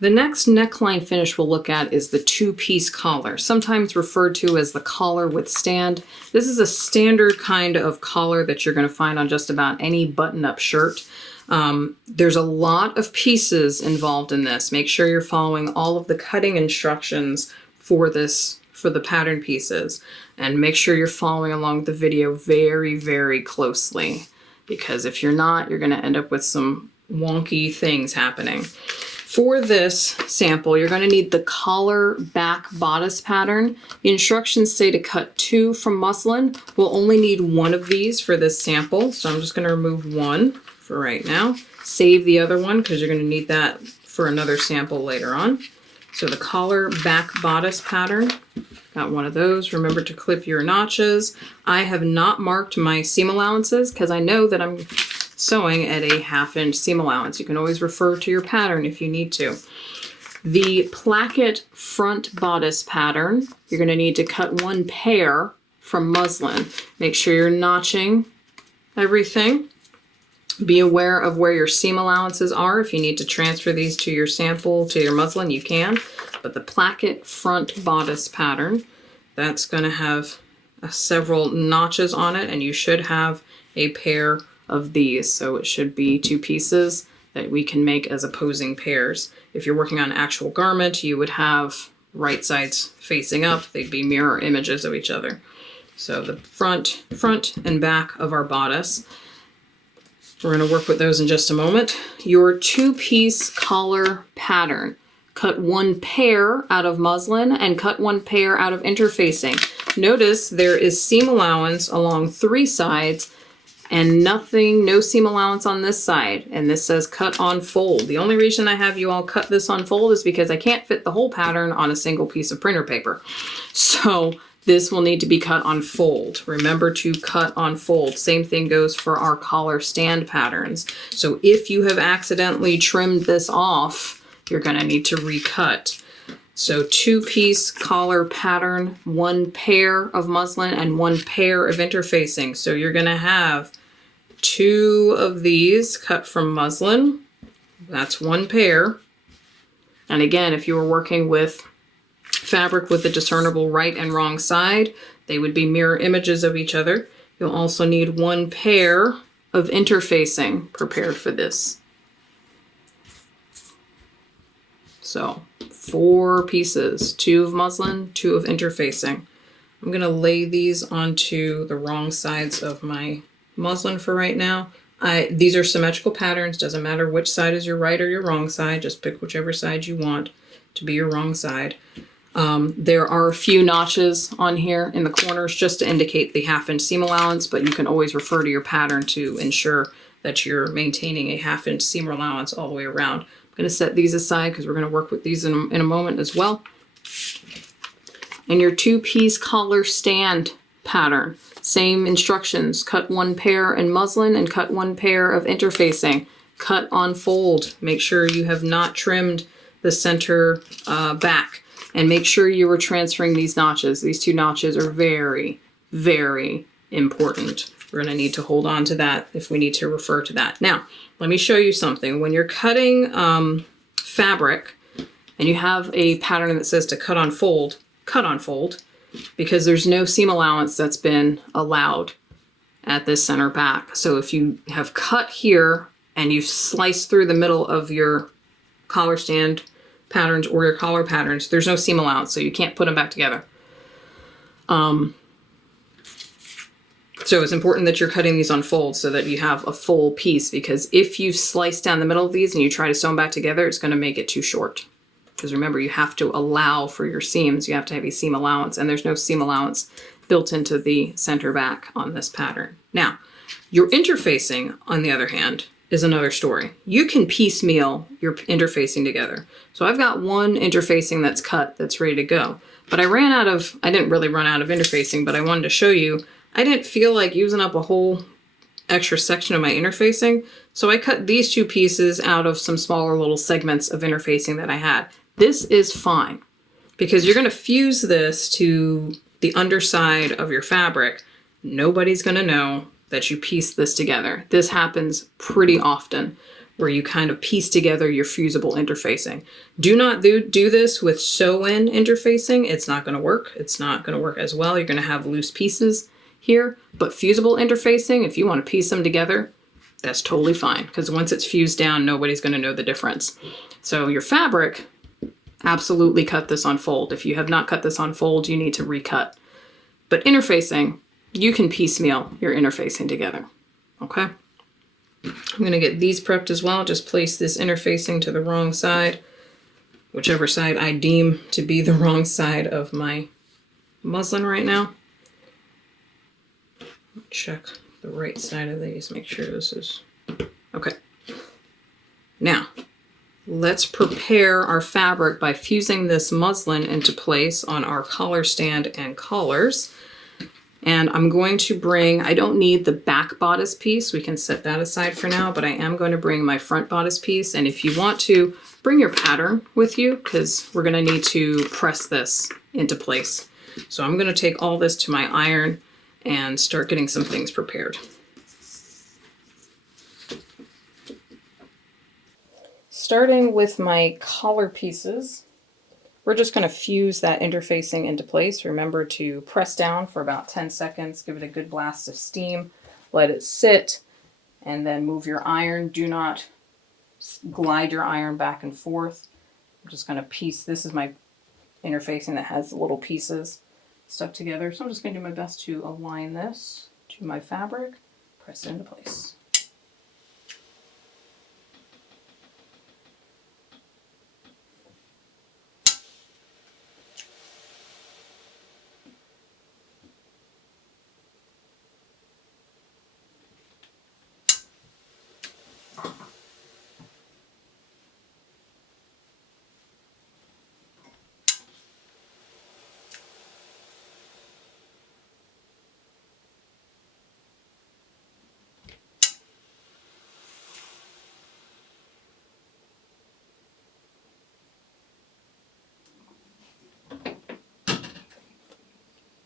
The next neckline finish we'll look at is the two-piece collar, sometimes referred to as the collar with stand. This is a standard kind of collar that you're going to find on just about any button-up shirt. There's a lot of pieces involved in this. Make sure you're following all of the cutting instructions for the pattern pieces, and make sure you're following along the video very, very closely, because if you're not, you're going to end up with some wonky things happening. For this sample, you're going to need the collar back bodice pattern. The instructions say to cut 2 from muslin. We'll only need 1 of these for this sample, so I'm just going to remove 1 for right now. Save the other one because you're going to need that for another sample later on. So the collar back bodice pattern, got 1 of those. Remember to clip your notches. I have not marked my seam allowances because I know that I'm sewing at a 1/2 inch seam allowance. You can always refer to your pattern if you need to. The placket front bodice pattern, you're going to need to cut 1 pair from muslin. Make sure you're notching everything. Be aware of where your seam allowances are. If you need to transfer these to your sample, to your muslin, you can. But the placket front bodice pattern, that's going to have several notches on it, and you should have a pair of these. So it should be 2 pieces that we can make as opposing pairs. If you're working on an actual garment, you would have right sides facing up. They'd be mirror images of each other. So the front and back of our bodice. We're going to work with those in just a moment. Your 2-piece collar pattern. Cut 1 pair out of muslin and cut 1 pair out of interfacing. Notice there is seam allowance along 3 sides and no seam allowance on this side. And this says cut on fold. The only reason I have you all cut this on fold is because I can't fit the whole pattern on a single piece of printer paper. So this will need to be cut on fold. Remember to cut on fold. Same thing goes for our collar stand patterns. So if you have accidentally trimmed this off, you're going to need to recut. So 2-piece collar pattern, 1 pair of muslin and 1 pair of interfacing. So you're going to have 2 of these cut from muslin. That's 1 pair. And again, if you were working with fabric with a discernible right and wrong side, they would be mirror images of each other. You'll also need 1 pair of interfacing prepared for this. So 4 pieces, 2 of muslin, 2 of interfacing. I'm going to lay these onto the wrong sides of my muslin for right now. These are symmetrical patterns. Doesn't matter which side is your right or your wrong side. Just pick whichever side you want to be your wrong side. There are a few notches on here in the corners just to indicate the 1/2 inch seam allowance, but you can always refer to your pattern to ensure that you're maintaining a 1/2 inch seam allowance all the way around. I'm going to set these aside because we're going to work with these in a moment as well. And your 2-piece collar stand pattern, same instructions. Cut 1 pair in muslin and cut 1 pair of interfacing. Cut on fold. Make sure you have not trimmed the center back. And make sure you are transferring these notches. These 2 notches are very, very important. We're going to need to hold on to that if we need to refer to that. Now, let me show you something. When you're cutting fabric and you have a pattern that says to cut on fold, because there's no seam allowance that's been allowed at this center back. So if you have cut here and you've sliced through the middle of your collar stand patterns or your collar patterns, there's no seam allowance, so you can't put them back together. So it's important that you're cutting these on fold so that you have a full piece, because if you slice down the middle of these and you try to sew them back together, it's going to make it too short. Because remember, you have to allow for your seams. You have to have a seam allowance, and there's no seam allowance built into the center back on this pattern. Now, your interfacing, on the other hand, is another story. You can piecemeal your interfacing together. So I've got 1 interfacing that's cut, that's ready to go. But I didn't really run out of interfacing, but I wanted to show you, I didn't feel like using up a whole extra section of my interfacing. So I cut these 2 pieces out of some smaller little segments of interfacing that I had. This is fine because you're going to fuse this to the underside of your fabric. Nobody's going to know that you piece this together. This happens pretty often where you kind of piece together your fusible interfacing. Do not do this with sew-in interfacing. It's not going to work. It's not going to work as well. You're going to have loose pieces here. But fusible interfacing, if you want to piece them together, that's totally fine, because once it's fused down, nobody's going to know the difference. So your fabric, absolutely cut this on fold. If you have not cut this on fold, you need to recut. But interfacing, you can piecemeal your interfacing together. Okay? I'm going to get these prepped as well. Just place this interfacing to the wrong side, whichever side I deem to be the wrong side of my muslin right now. Check the right side of these, make sure this is okay. Now, let's prepare our fabric by fusing this muslin into place on our collar stand and collars. And I'm going to bring, I don't need the back bodice piece, we can set that aside for now, but I am going to bring my front bodice piece. And if you want to, bring your pattern with you, because we're going to need to press this into place. So I'm going to take all this to my iron and start getting some things prepared. Starting with my collar pieces, we're just going to fuse that interfacing into place. Remember to press down for about 10 seconds, give it a good blast of steam, let it sit, and then move your iron. Do not glide your iron back and forth. I'm just going to piece, this is my interfacing that has the little pieces stuck together. So I'm just going to do my best to align this to my fabric, press it into place.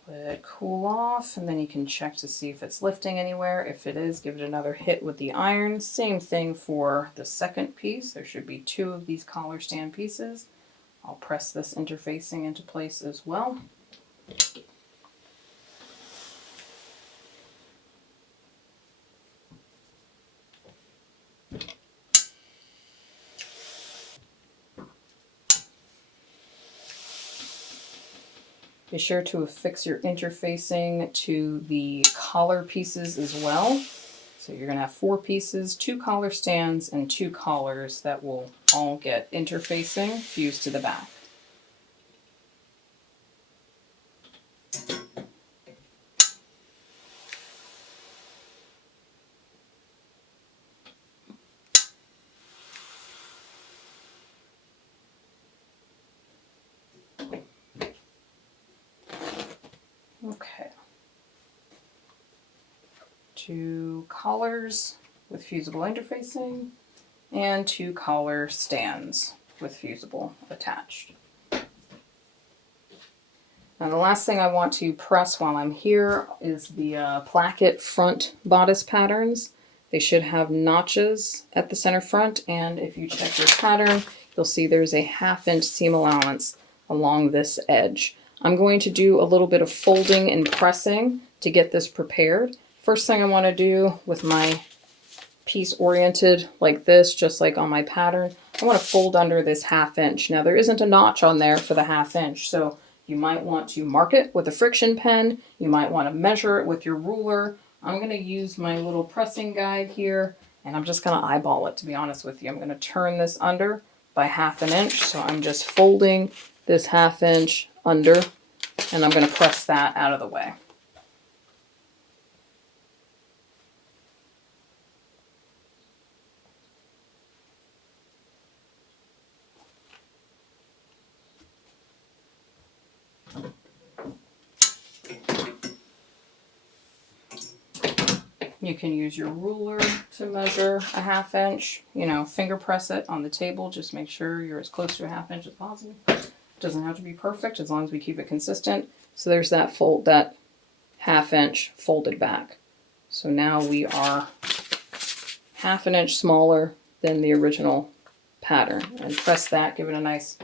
Let it cool off, and then you can check to see if it's lifting anywhere. If it is, give it another hit with the iron. Same thing for the second piece. There should be 2 of these collar stand pieces. I'll press this interfacing into place as well. Be sure to affix your interfacing to the collar pieces as well. So you're going to have 4 pieces, 2 collar stands, and 2 collars that will all get interfacing fused to the back. Okay. 2 collars with fusible interfacing and 2 collar stands with fusible attached. Now the last thing I want to press while I'm here is the placket front bodice patterns. They should have notches at the center front, and if you check your pattern, you'll see there's a 1/2 inch seam allowance along this edge. I'm going to do a little bit of folding and pressing to get this prepared. First thing I want to do with my piece oriented like this, just like on my pattern, I want to fold under this 1/2 inch. Now there isn't a notch on there for the 1/2 inch, so you might want to mark it with a friction pen. You might want to measure it with your ruler. I'm going to use my little pressing guide here, and I'm just going to eyeball it, to be honest with you. I'm going to turn this under by 1/2 inch, so I'm just folding this 1/2 inch under, and I'm going to press that out of the way. You can use your ruler to measure a 1/2 inch, you know, finger press it on the table, just make sure you're as close to a 1/2 inch as possible. It doesn't have to be perfect as long as we keep it consistent. So there's that fold, that 1/2 inch folded back. So now we are 1/2 inch smaller than the original pattern. And press that, give it a nice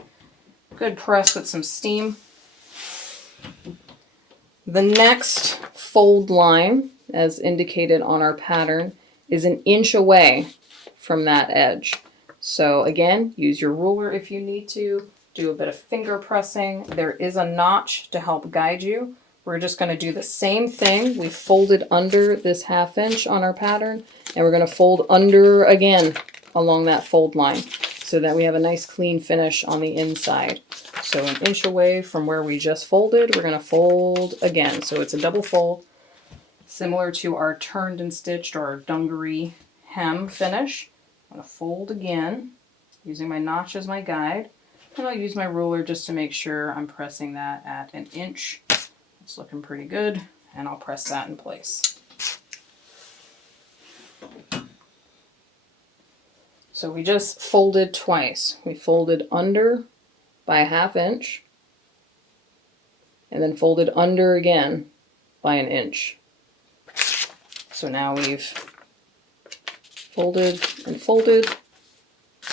good press with some steam. The next fold line, as indicated on our pattern, is an inch away from that edge. So again, use your ruler if you need to. Do a bit of finger pressing. There is a notch to help guide you. We're just going to do the same thing. We folded under this 1/2 inch on our pattern, and we're going to fold under again along that fold line so that we have a nice clean finish on the inside. So an inch away from where we just folded, we're going to fold again. So it's a double fold, similar to our turned and stitched or our dungaree hem finish. I'm going to fold again using my notch as my guide. And I'll use my ruler just to make sure I'm pressing that at an inch. It's looking pretty good, and I'll press that in place. So we just folded twice. We folded under by 1/2 inch, and then folded under again by an inch. So now we've folded and folded.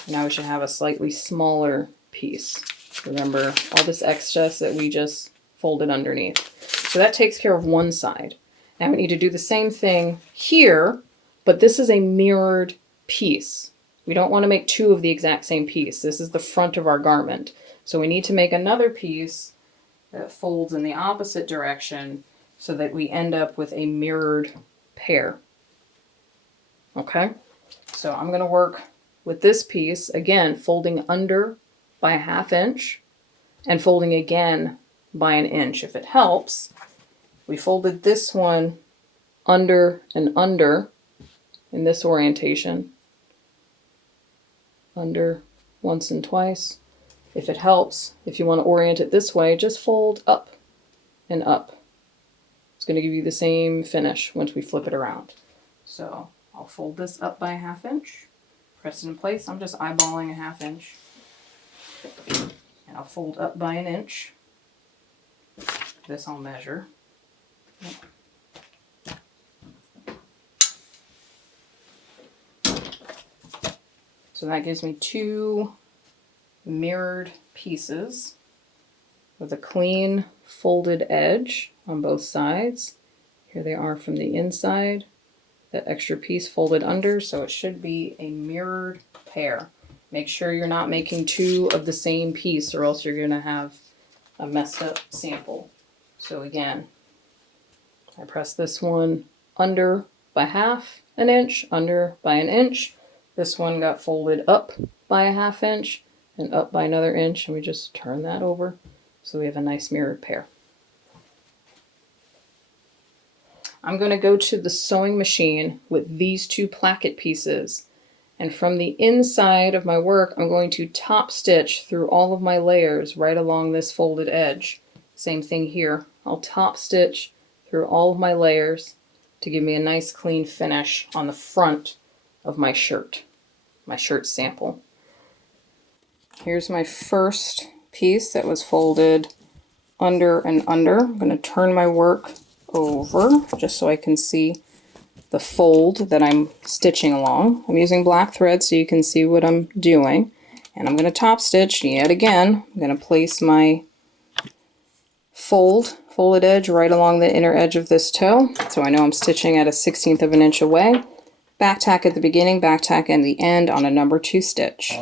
Now we should have a slightly smaller piece. Remember all this excess that we just folded underneath. So that takes care of one side. Now we need to do the same thing here, but this is a mirrored piece. We don't want to make two of the exact same piece. This is the front of our garment. So we need to make another piece that folds in the opposite direction so that we end up with a mirrored pair. Okay, so I'm going to work with this piece, again, folding under by 1/2 inch and folding again by an inch. If it helps, we folded this one under and under in this orientation. Under once and twice. If it helps, if you want to orient it this way, just fold up and up. It's going to give you the same finish once we flip it around. So I'll fold this up by 1/2 inch, press it in place. I'm just eyeballing a 1/2 inch. And I'll fold up by an inch. This I'll measure. So that gives me two mirrored pieces with a clean folded edge on both sides. Here they are from the inside. That extra piece folded under, so it should be a mirrored pair. Make sure you're not making two of the same piece or else you're going to have a messed up sample. So again, I press this one under by 1/2 inch, under by an inch. This one got folded up by a 1/2 inch and up by another inch, and we just turn that over so we have a nice mirrored pair. I'm going to go to the sewing machine with these two placket pieces, and from the inside of my work I'm going to top stitch through all of my layers right along this folded edge. Same thing here. I'll top stitch through all of my layers to give me a nice clean finish on the front of my shirt sample. Here's my first piece that was folded under and under. I'm going to turn my work over just so I can see the fold that I'm stitching along. I'm using black thread so you can see what I'm doing. And I'm going to top stitch yet again. I'm going to place my folded edge right along the inner edge of this toe. So I know I'm stitching at a 1/16 of an inch away. Back tack at the beginning, back tack at the end on a number 2 stitch.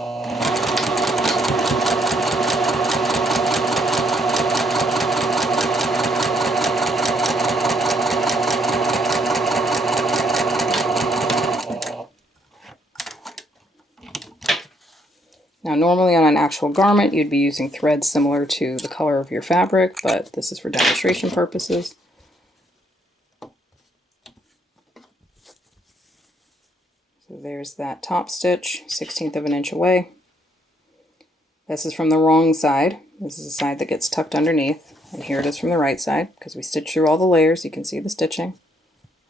Now normally on an actual garment you'd be using thread similar to the color of your fabric, but this is for demonstration purposes. So there's that top stitch, 1/16 of an inch away. This is from the wrong side. This is the side that gets tucked underneath, and here it is from the right side because we stitched through all the layers. You can see the stitching.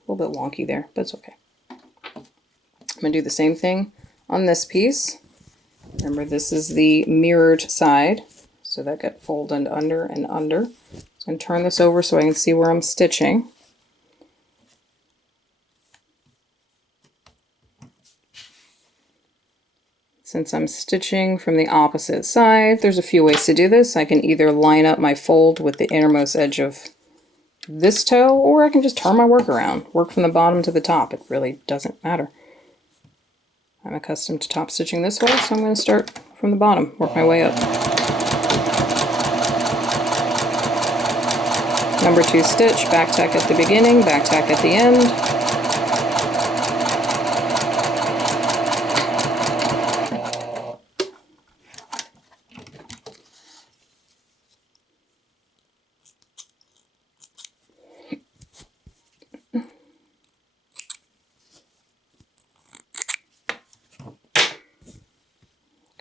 A little bit wonky there, but it's okay. I'm going to do the same thing on this piece. Remember, this is the mirrored side, so that got folded under and under. I'm going to turn this over so I can see where I'm stitching. Since I'm stitching from the opposite side, there's a few ways to do this. I can either line up my fold with the innermost edge of this toe, or I can just turn my work around. Work from the bottom to the top. It really doesn't matter. I'm accustomed to top stitching this way, so I'm going to start from the bottom, work my way up. Number 2 stitch, back tack at the beginning, back tack at the end.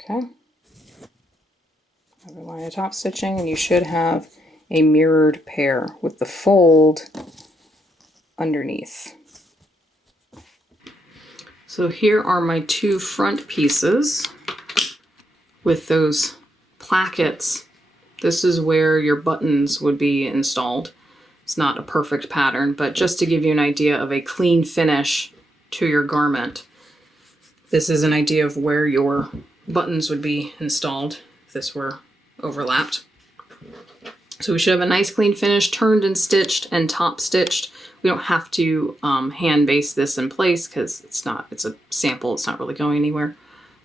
Okay. Another line of top stitching, and you should have a mirrored pair with the fold underneath. So here are my 2 front pieces with those plackets. This is where your buttons would be installed. It's not a perfect pattern, but just to give you an idea of a clean finish to your garment, this is an idea of where your buttons would be installed if this were overlapped. So we should have a nice clean finish, turned and stitched and top stitched. We don't have to hand base this in place because it's a sample, it's not really going anywhere.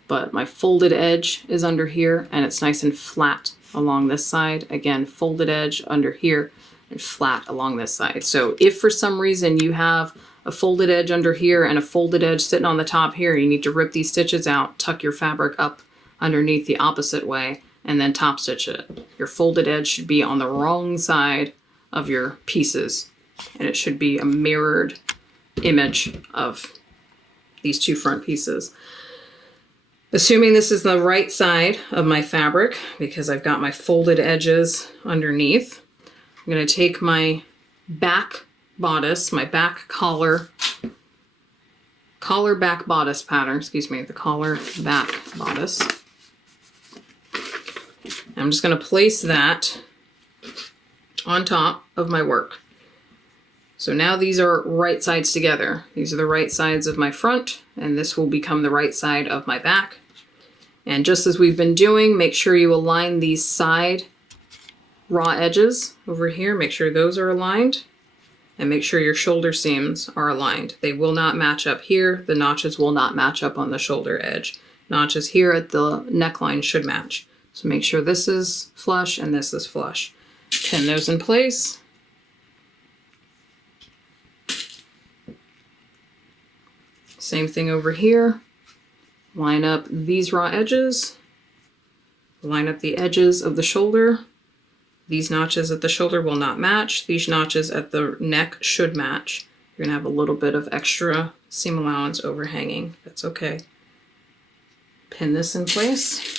But my folded edge is under here and it's nice and flat along this side. Again, folded edge under here and flat along this side. So if for some reason you have a folded edge under here and a folded edge sitting on the top here, you need to rip these stitches out, tuck your fabric up underneath the opposite way, and then top stitch it. Your folded edge should be on the wrong side of your pieces, and it should be a mirrored image of these 2 front pieces. Assuming this is the right side of my fabric, because I've got my folded edges underneath, I'm going to take my back bodice, my back collar back bodice pattern, excuse me, the collar back bodice. I'm just going to place that on top of my work. So now these are right sides together. These are the right sides of my front, and this will become the right side of my back. And just as we've been doing, make sure you align these side raw edges over here. Make sure those are aligned, and make sure your shoulder seams are aligned. They will not match up here. The notches will not match up on the shoulder edge. Notches here at the neckline should match. So make sure this is flush and this is flush. Pin those in place. Same thing over here. Line up these raw edges. Line up the edges of the shoulder. These notches at the shoulder will not match. These notches at the neck should match. You're gonna have a little bit of extra seam allowance overhanging. That's okay. Pin this in place.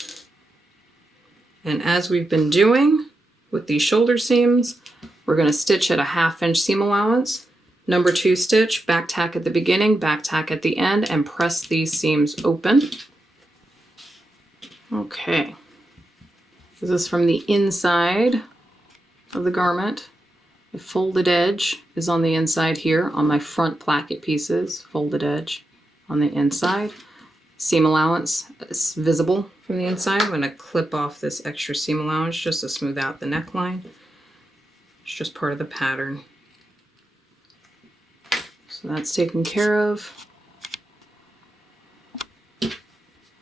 And as we've been doing with these shoulder seams, we're going to stitch at a 1/2 inch seam allowance. Number 2 stitch, back tack at the beginning, back tack at the end, and press these seams open. Okay. This is from the inside of the garment. The folded edge is on the inside here on my front placket pieces. Folded edge on the inside. Seam allowance is visible from the inside. I'm going to clip off this extra seam allowance just to smooth out the neckline. It's just part of the pattern. So that's taken care of.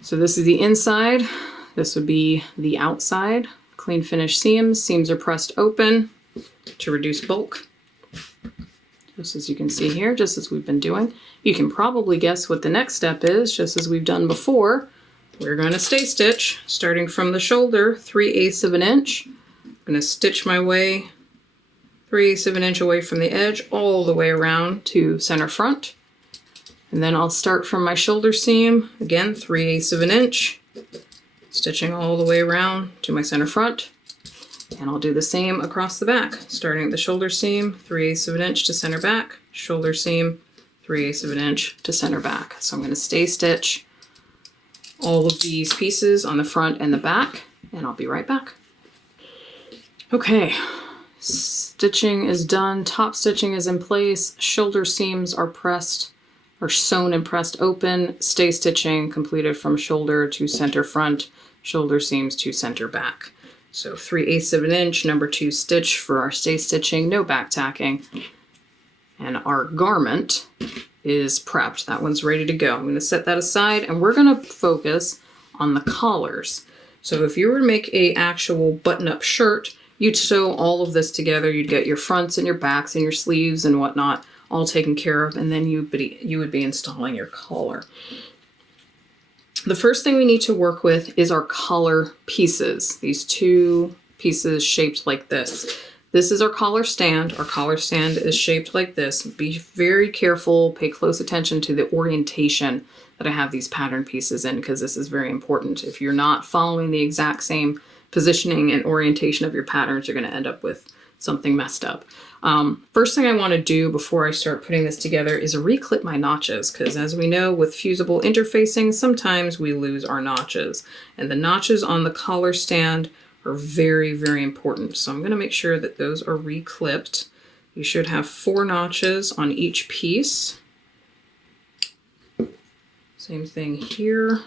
So this is the inside. This would be the outside. Clean finish seams. Seams are pressed open to reduce bulk. Just as you can see here, just as we've been doing. You can probably guess what the next step is, just as we've done before. We're going to stay stitch, starting from the shoulder, 3/8 of an inch. I'm going to stitch my way 3/8 of an inch away from the edge, all the way around to center front. And then I'll start from my shoulder seam, again, 3/8 of an inch, stitching all the way around to my center front. And I'll do the same across the back, starting at the shoulder seam, 3/8 of an inch to center back, shoulder seam, 3/8 of an inch to center back. So I'm going to stay stitch all of these pieces on the front and the back, and I'll be right back. Okay, stitching is done, top stitching is in place, shoulder seams are pressed are sewn and pressed open. Stay stitching completed from shoulder to center front, shoulder seams to center back. So 3/8 of an inch, number 2 stitch for our stay stitching, no back tacking. And our garment is prepped. That one's ready to go. I'm going to set that aside and we're going to focus on the collars. So if you were to make a actual button-up shirt, you'd sew all of this together. You'd get your fronts and your backs and your sleeves and whatnot all taken care of, and then you would be installing your collar. The first thing we need to work with is our collar pieces. These 2 pieces shaped like this. This is our collar stand. Our collar stand is shaped like this. Be very careful, pay close attention to the orientation that I have these pattern pieces in, because this is very important. If you're not following the exact same positioning and orientation of your patterns, you're going to end up with something messed up. First thing I want to do before I start putting this together is reclip my notches, because as we know with fusible interfacing, sometimes we lose our notches. And the notches on the collar stand are very, very important. So I'm going to make sure that those are reclipped. You should have 4 notches on each piece. Same thing here.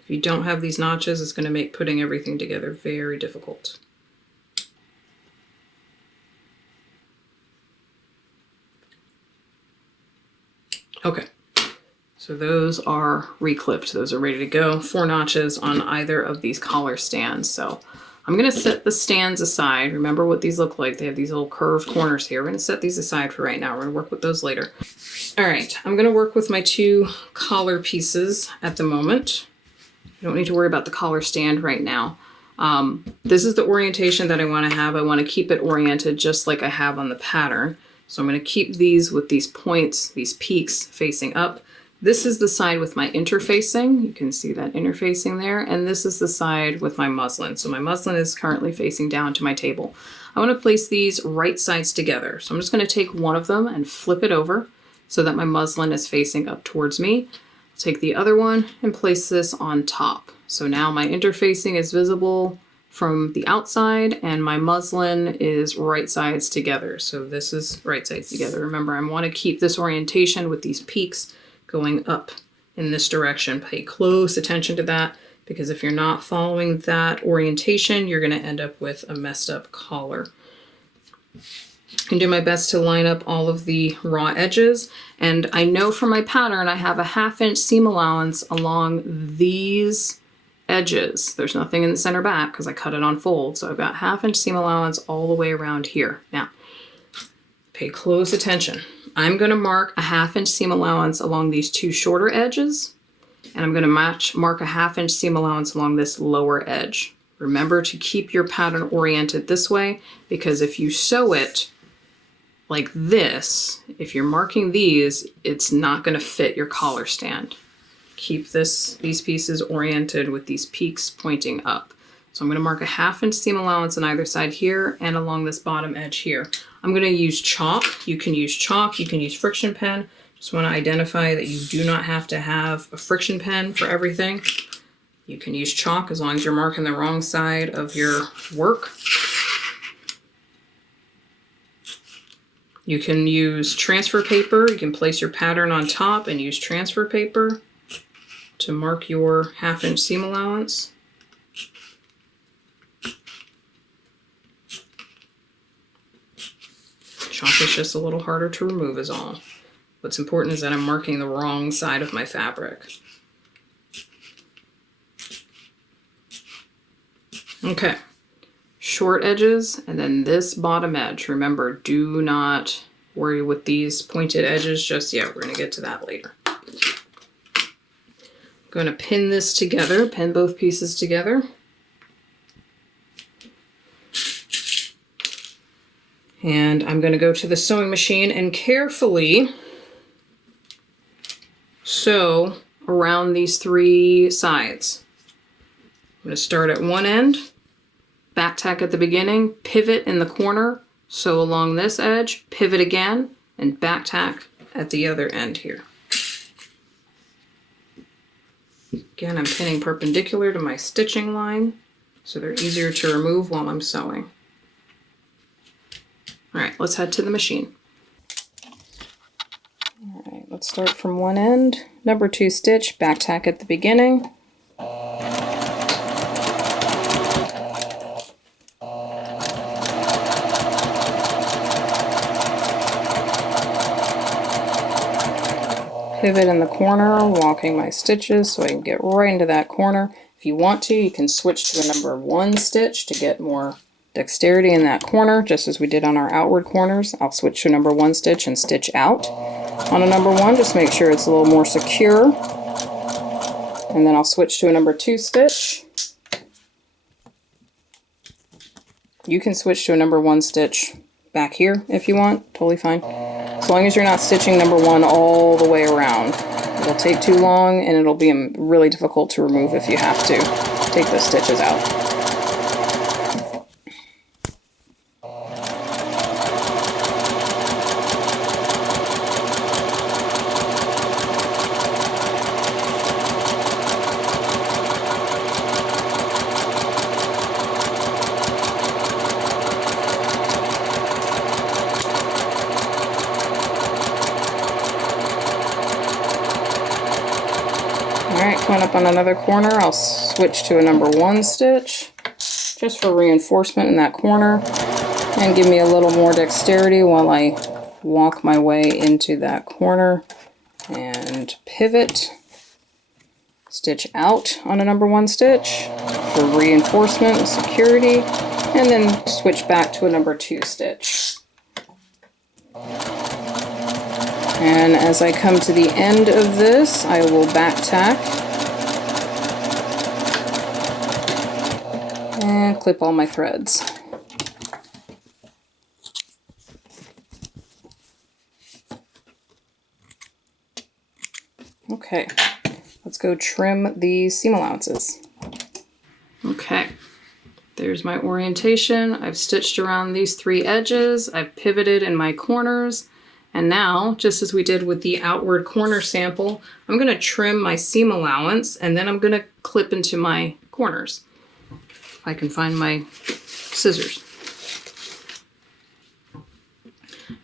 If you don't have these notches, it's going to make putting everything together very difficult. Okay, so those are reclipped. Those are ready to go. 4 notches on either of these collar stands. So I'm going to set the stands aside. Remember what these look like. They have these little curved corners here. We're going to set these aside for right now. We're going to work with those later. All right, I'm going to work with my 2 collar pieces at the moment. You don't need to worry about the collar stand right now. This is the orientation that I want to have. I want to keep it oriented just like I have on the pattern. So I'm going to keep these with these points, these peaks facing up. This is the side with my interfacing. You can see that interfacing there. And this is the side with my muslin. So my muslin is currently facing down to my table. I want to place these right sides together. So I'm just going to take one of them and flip it over so that my muslin is facing up towards me. Take the other one and place this on top. So now my interfacing is visible from the outside and my muslin is right sides together. So this is right sides together. Remember, I want to keep this orientation with these peaks going up in this direction. Pay close attention to that, because if you're not following that orientation, you're going to end up with a messed up collar. I can do my best to line up all of the raw edges. And I know from my pattern, I have a 1/2 inch seam allowance along these edges. There's nothing in the center back because I cut it on fold. So I've got 1/2 inch seam allowance all the way around here. Now, pay close attention. I'm going to mark a 1/2 inch seam allowance along these 2 shorter edges. And I'm going to mark a 1/2 inch seam allowance along this lower edge. Remember to keep your pattern oriented this way, because if you sew it like this, if you're marking these, it's not going to fit your collar stand. Keep these pieces oriented with these peaks pointing up. So I'm going to mark a 1/2 inch seam allowance on either side here and along this bottom edge here. I'm going to use chalk. You can use chalk, you can use friction pen. Just want to identify that you do not have to have a friction pen for everything. You can use chalk as long as you're marking the wrong side of your work. You can use transfer paper. You can place your pattern on top and use transfer paper to mark your 1/2 inch seam allowance. Chalk is just a little harder to remove is all. What's important is that I'm marking the wrong side of my fabric. Okay, short edges and then this bottom edge. Remember, do not worry with these pointed edges just yet. We're going to get to that later. I'm going to pin this together, pin both pieces together. And I'm going to go to the sewing machine and carefully sew around these 3 sides. I'm going to start at one end, back tack at the beginning, pivot in the corner, sew along this edge, pivot again, and back tack at the other end here. Again, I'm pinning perpendicular to my stitching line so they're easier to remove while I'm sewing. All right, let's head to the machine. All right, let's start from one end. Number 2 stitch, back tack at the beginning. Pivot in the corner, walking my stitches so I can get right into that corner. If you want to, you can switch to a number 1 stitch to get more dexterity in that corner, just as we did on our outward corners. I'll switch to a number 1 stitch and stitch out on a number 1, just make sure it's a little more secure. And then I'll switch to a number 2 stitch. You can switch to a number 1 stitch back here if you want, totally fine. As long as you're not stitching number 1 all the way around. It'll take too long and it'll be really difficult to remove if you have to take those stitches out. Alright, coming up on another corner, I'll switch to a number 1 stitch, just for reinforcement in that corner, and give me a little more dexterity while I walk my way into that corner, and pivot, stitch out on a number 1 stitch for reinforcement and security, and then switch back to a number 2 stitch. And as I come to the end of this, I will back tack and clip all my threads. Okay, let's go trim these seam allowances. Okay, there's my orientation. I've stitched around these 3 edges. I've pivoted in my corners. And now, just as we did with the outward corner sample, I'm going to trim my seam allowance and then I'm going to clip into my corners. If I can find my scissors. I'm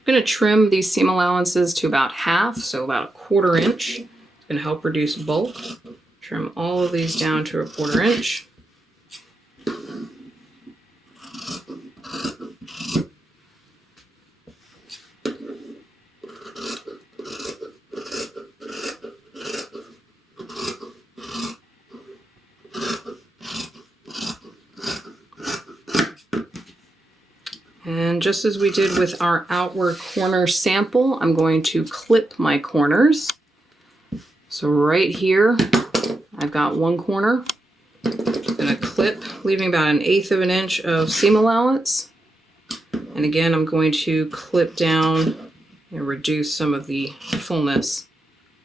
going to trim these seam allowances to about half, so about 1/4 inch. It's going to help reduce bulk. Trim all of these down to 1/4 inch. And just as we did with our outward corner sample, I'm going to clip my corners. So right here, I've got one corner. I'm going to clip, leaving about 1/8 of an inch of seam allowance. And again, I'm going to clip down and reduce some of the fullness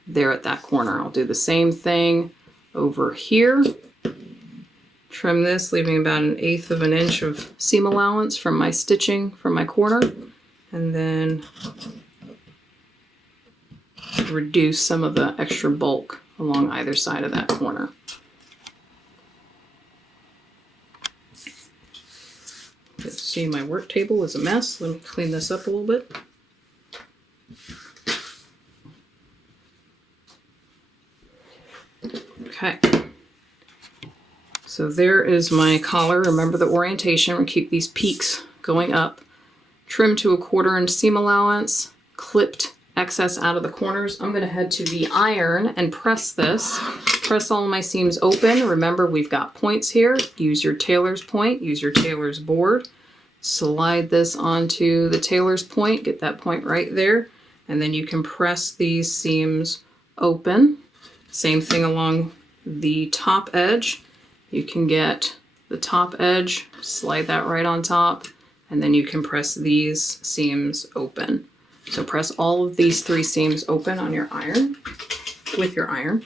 there at that corner. I'll do the same thing over here. Trim this, leaving about 1/8 of an inch of seam allowance from my stitching from my corner, and then reduce some of the extra bulk along either side of that corner. Let's see, my work table is a mess. Let me clean this up a little bit. Okay. So there is my collar. Remember the orientation. We keep these peaks going up. Trim to 1/4 inch seam allowance. Clipped excess out of the corners. I'm going to head to the iron and press this. Press all my seams open. Remember, we've got points here. Use your tailor's point. Use your tailor's board. Slide this onto the tailor's point. Get that point right there. And then you can press these seams open. Same thing along the top edge. You can get the top edge, slide that right on top, and then you can press these seams open. So press all of these 3 seams open on your iron, with your iron.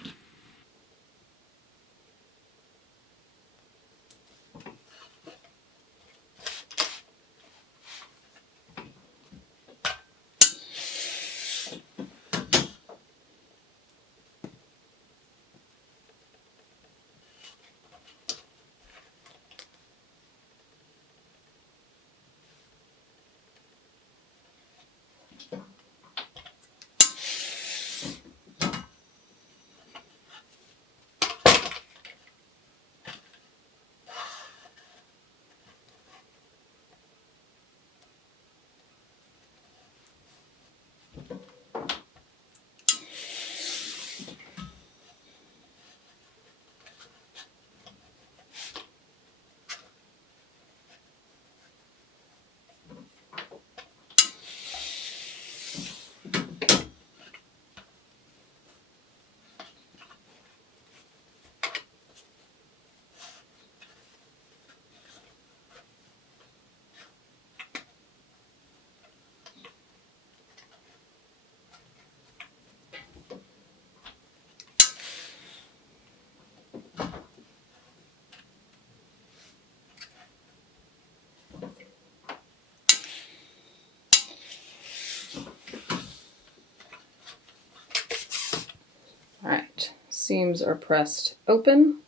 seams are pressed open.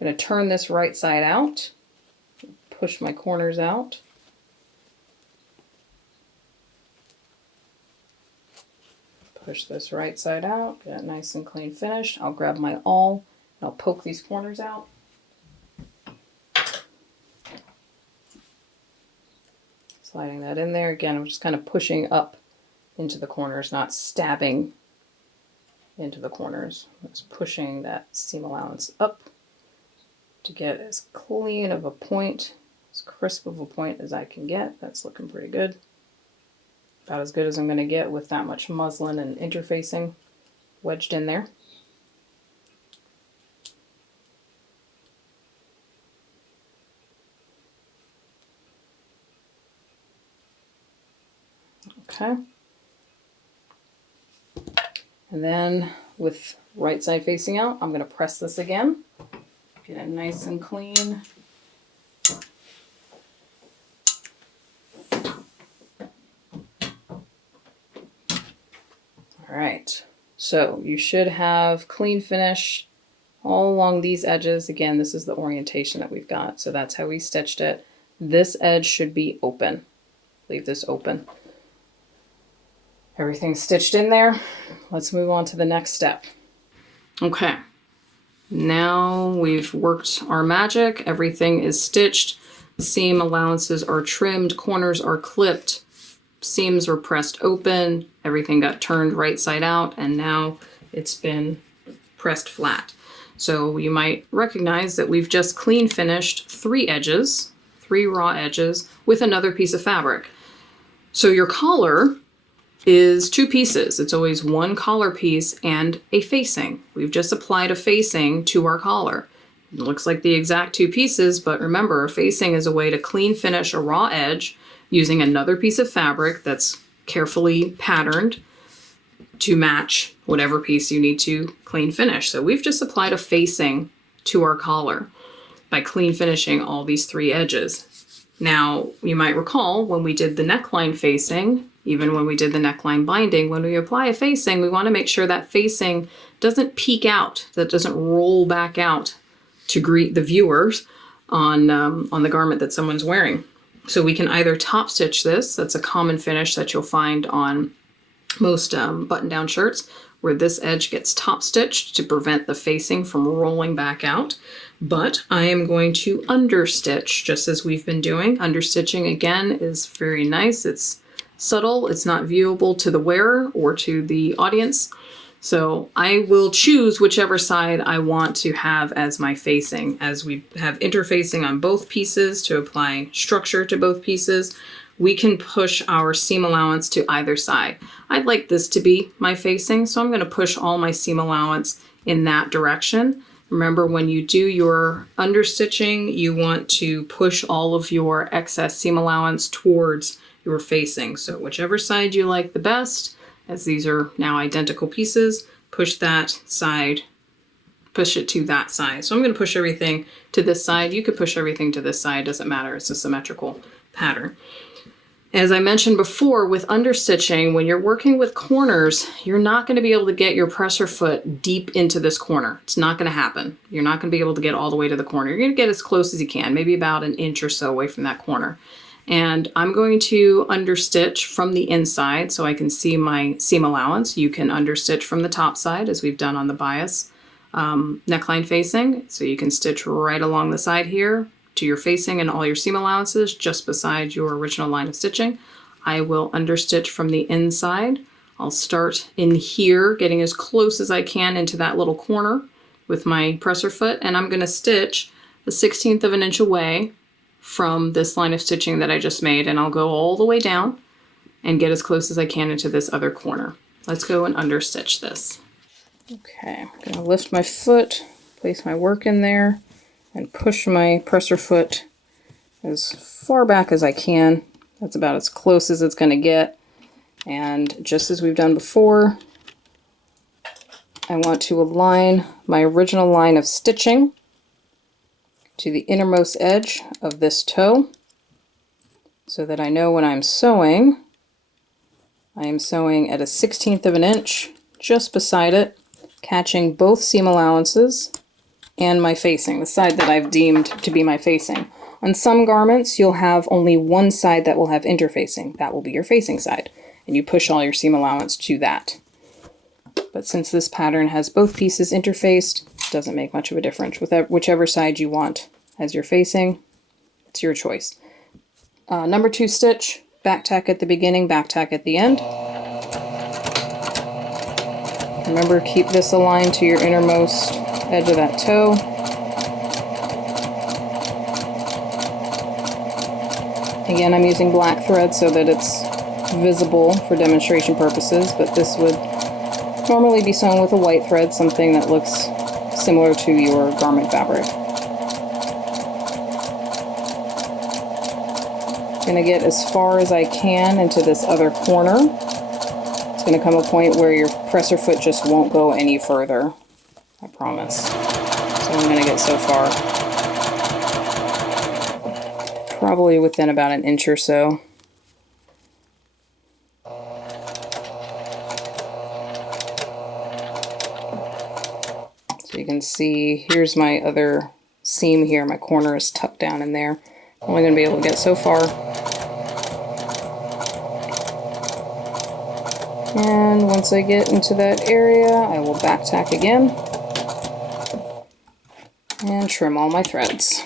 I'm going to turn this right side out, push my corners out. Push this right side out, get it nice and clean finished. I'll grab my awl and I'll poke these corners out. Sliding that in there. Again, I'm just kind of pushing up into the corners, not stabbing into the corners. I'm just pushing that seam allowance up to get as clean of a point, as crisp of a point as I can get. That's looking pretty good. About as good as I'm going to get with that much muslin and interfacing wedged in there. Okay. And then with right side facing out, I'm going to press this again. Get it nice and clean. All right, so you should have clean finish all along these edges. Again, this is the orientation that we've got, so that's how we stitched it. This edge should be open. Leave this open. Everything's stitched in there. Let's move on to the next step. Okay, now we've worked our magic. Everything is stitched. Seam allowances are trimmed. Corners are clipped. Seams were pressed open. Everything got turned right side out, and now it's been pressed flat. So you might recognize that we've just clean finished 3 edges, 3 raw edges with another piece of fabric. So your collar is 2 pieces. It's always 1 collar piece and a facing. We've just applied a facing to our collar. It looks like the exact 2 pieces, but remember, a facing is a way to clean finish a raw edge using another piece of fabric that's carefully patterned to match whatever piece you need to clean finish. So we've just applied a facing to our collar by clean finishing all these 3 edges. Now, you might recall when we did the neckline facing, even when we did the neckline binding, when we apply a facing, we want to make sure that facing doesn't peek out, that doesn't roll back out to greet the viewers on the garment that someone's wearing. So we can either top stitch this. That's a common finish that you'll find on most button-down shirts, where this edge gets top stitched to prevent the facing from rolling back out. But I am going to understitch just as we've been doing. Understitching again is very nice. It's subtle. It's not viewable to the wearer or to the audience. So I will choose whichever side I want to have as my facing. As we have interfacing on both pieces to apply structure to both pieces, we can push our seam allowance to either side. I'd like this to be my facing, so I'm going to push all my seam allowance in that direction. Remember, when you do your understitching, you want to push all of your excess seam allowance towards your facing. So whichever side you like the best, as these are now identical pieces, push that side, push it to that side. So I'm going to push everything to this side. You could push everything to this side, doesn't matter. It's a symmetrical pattern. As I mentioned before, with understitching, when you're working with corners, you're not going to be able to get your presser foot deep into this corner. It's not going to happen. You're not going to be able to get all the way to the corner. You're going to get as close as you can, maybe about an inch or so away from that corner. And I'm going to understitch from the inside so I can see my seam allowance. You can understitch from the top side, as we've done on the bias neckline facing. So you can stitch right along the side here to your facing and all your seam allowances just beside your original line of stitching. I will understitch from the inside. I'll start in here, getting as close as I can into that little corner with my presser foot, and I'm going to stitch the 1/16 of an inch away from this line of stitching that I just made, and I'll go all the way down and get as close as I can into this other corner. Let's go and understitch this. Okay, I'm going to lift my foot, place my work in there, and push my presser foot as far back as I can. That's about as close as it's going to get. And just as we've done before, I want to align my original line of stitching to the innermost edge of this toe so that I know when I'm sewing, I am sewing at a 1/16 of an inch just beside it. catching both seam allowances and my facing, the side that I've deemed to be my facing. On some garments, you'll have only one side that will have interfacing. That will be your facing side, and you push all your seam allowance to that. But since this pattern has both pieces interfaced, it doesn't make much of a difference. With whichever side you want as your facing, it's your choice. Number 2 stitch, back tack at the beginning, back tack at the end. Remember, keep this aligned to your innermost edge of that toe. Again, I'm using black thread so that it's visible for demonstration purposes, but this would normally be sewn with a white thread, something that looks similar to your garment fabric. I'm going to get as far as I can into this other corner. It's going to come a point where your presser foot just won't go any further, I promise. So I'm going to get so far. Probably within about an inch or so. So you can see, here's my other seam here. My corner is tucked down in there. I'm only going to be able to get so far. And once I get into that area, I will back tack again and trim all my threads.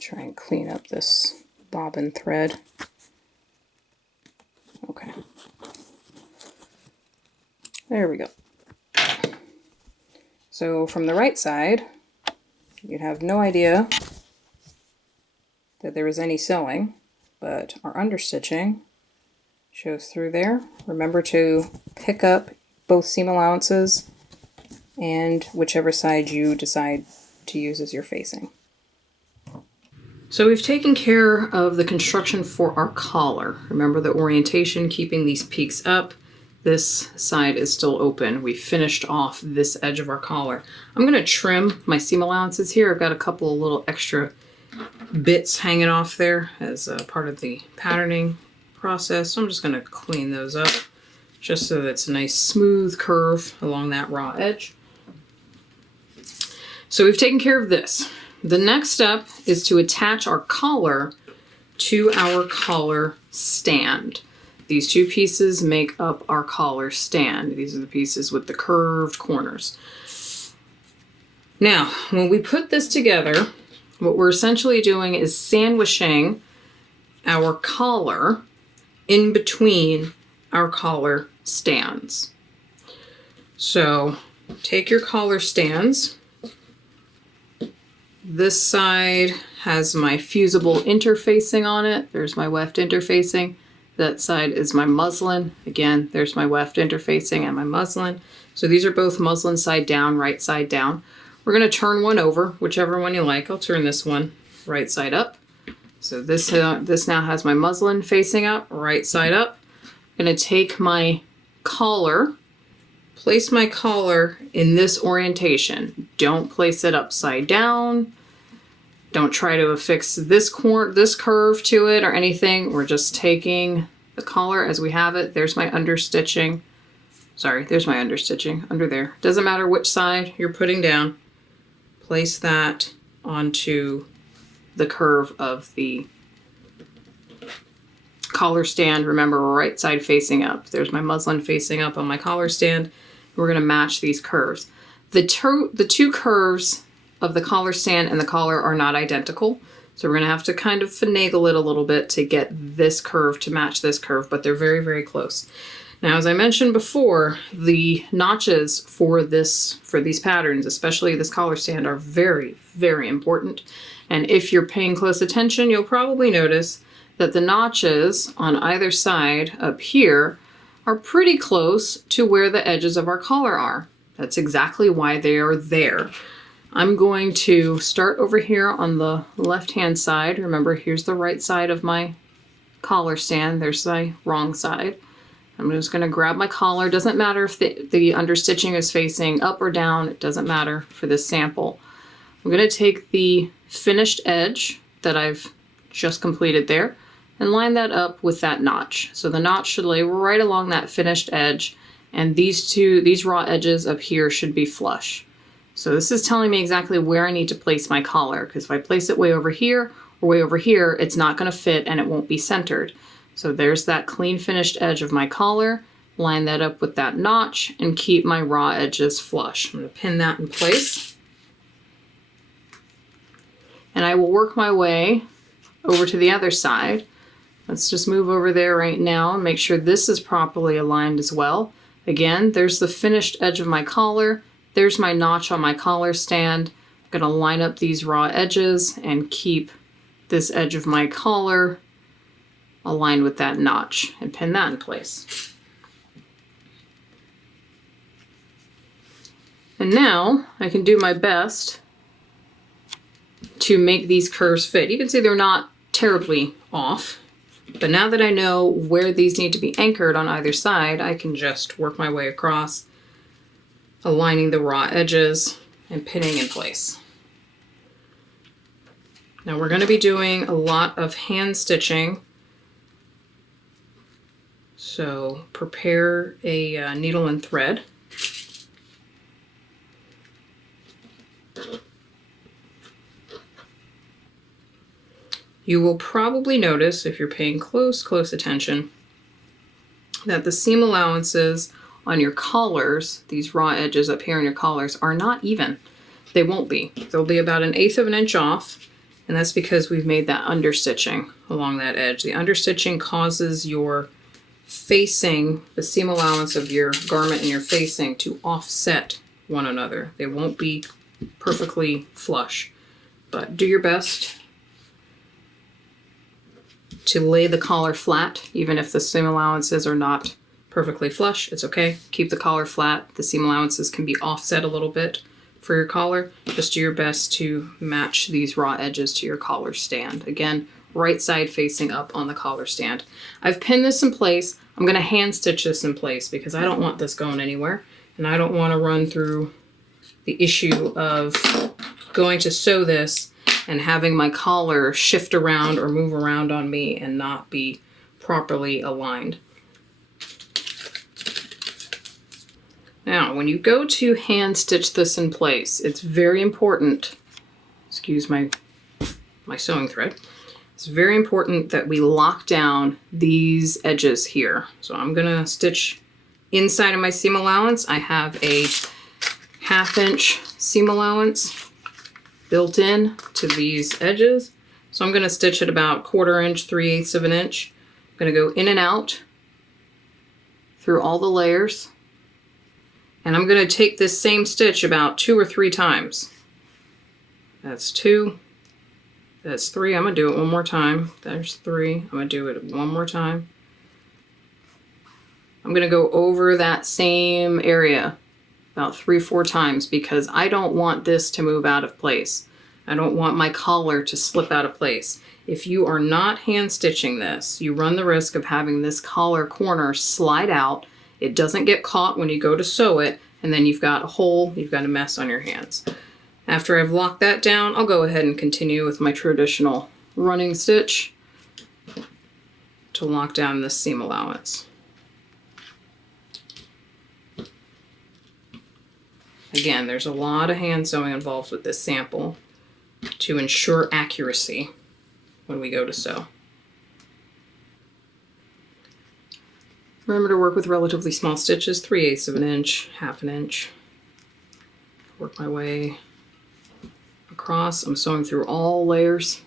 Try and clean up this bobbin thread. Okay. There we go. So from the right side, you'd have no idea that there was any sewing, but our understitching shows through there. Remember to pick up both seam allowances and whichever side you decide to use as your facing. So we've taken care of the construction for our collar. Remember the orientation, keeping these peaks up. This side is still open. We finished off this edge of our collar. I'm going to trim my seam allowances here. I've got a couple of little extra bits hanging off there as a part of the patterning process. So I'm just going to clean those up just so that it's a nice smooth curve along that raw edge. So we've taken care of this. The next step is to attach our collar to our collar stand. These two pieces make up our collar stand. These are the pieces with the curved corners. Now, when we put this together, what we're essentially doing is sandwiching our collar in between our collar stands. So take your collar stands. This side has my fusible interfacing on it. There's my weft interfacing. That side is my muslin. Again, there's my weft interfacing and my muslin. So these are both muslin side down, right side down. We're going to turn one over, whichever one you like. I'll turn this one right side up. So this now has my muslin facing up, right side up. I'm going to take my collar, place my collar in this orientation. Don't place it upside down. Don't try to affix this curve to it or anything. We're just taking the collar as we have it. There's my understitching. Sorry, there's my understitching under there. Doesn't matter which side you're putting down. Place that onto the curve of the collar stand. Remember, right side facing up. There's my muslin facing up on my collar stand. We're going to match these curves. The two curves of the collar stand and the collar are not identical. So we're going to have to kind of finagle it a little bit to get this curve to match this curve, but they're very, very close. Now, as I mentioned before, the notches for these patterns, especially this collar stand, are very, very important. And if you're paying close attention, you'll probably notice that the notches on either side up here are pretty close to where the edges of our collar are. That's exactly why they are there. I'm going to start over here on the left-hand side. Remember, here's the right side of my collar stand. There's my wrong side. I'm just going to grab my collar. Doesn't matter if the understitching is facing up or down. It doesn't matter for this sample. I'm going to take the finished edge that I've just completed there and line that up with that notch. So the notch should lay right along that finished edge, and these raw edges up here should be flush. So this is telling me exactly where I need to place my collar, because if I place it way over here or way over here, it's not going to fit and it won't be centered. So there's that clean finished edge of my collar. Line that up with that notch and keep my raw edges flush. I'm going to pin that in place. And I will work my way over to the other side. Let's just move over there right now and make sure this is properly aligned as well. Again, there's the finished edge of my collar. There's my notch on my collar stand. I'm going to line up these raw edges and keep this edge of my collar aligned with that notch and pin that in place. And now I can do my best to make these curves fit. You can see they're not terribly off, but now that I know where these need to be anchored on either side, I can just work my way across, aligning the raw edges and pinning in place. Now we're going to be doing a lot of hand stitching, so prepare a needle and thread. You will probably notice, if you're paying close attention, that the seam allowances on your collars, these raw edges up here on your collars, are not even. They won't be. They'll be about 1/8 of an inch off, and that's because we've made that understitching along that edge. The understitching causes your facing, the seam allowance of your garment and your facing, to offset one another. They won't be perfectly flush, but do your best to lay the collar flat. Even if the seam allowances are not perfectly flush, it's okay. Keep the collar flat. The seam allowances can be offset a little bit for your collar. Just do your best to match these raw edges to your collar stand. Again, right side facing up on the collar stand. I've pinned this in place. I'm going to hand stitch this in place because I don't want this going anywhere, and I don't want to run through the issue of going to sew this and having my collar shift around or move around on me and not be properly aligned. Now, when you go to hand stitch this in place, it's very important, excuse my sewing thread, it's very important that we lock down these edges here. So I'm gonna stitch inside of my seam allowance. I have a 1/2 inch seam allowance built in to these edges. So I'm going to stitch at about 1/4 inch, 3/8 of an inch. I'm going to go in and out through all the layers. And I'm going to take this same stitch about 2 or 3 times. That's 2. That's 3. I'm going to do it one more time. There's 3. I'm going to do it one more time. I'm going to go over that same area about 3 or 4 times because I don't want this to move out of place. I don't want my collar to slip out of place. If you are not hand stitching this, you run the risk of having this collar corner slide out. It doesn't get caught when you go to sew it, and then you've got a hole, you've got a mess on your hands. After I've locked that down, I'll go ahead and continue with my traditional running stitch to lock down this seam allowance. Again, there's a lot of hand sewing involved with this sample to ensure accuracy when we go to sew. Remember to work with relatively small stitches, 3/8 of an inch, 1/2 an inch. Work my way across. I'm sewing through all layers.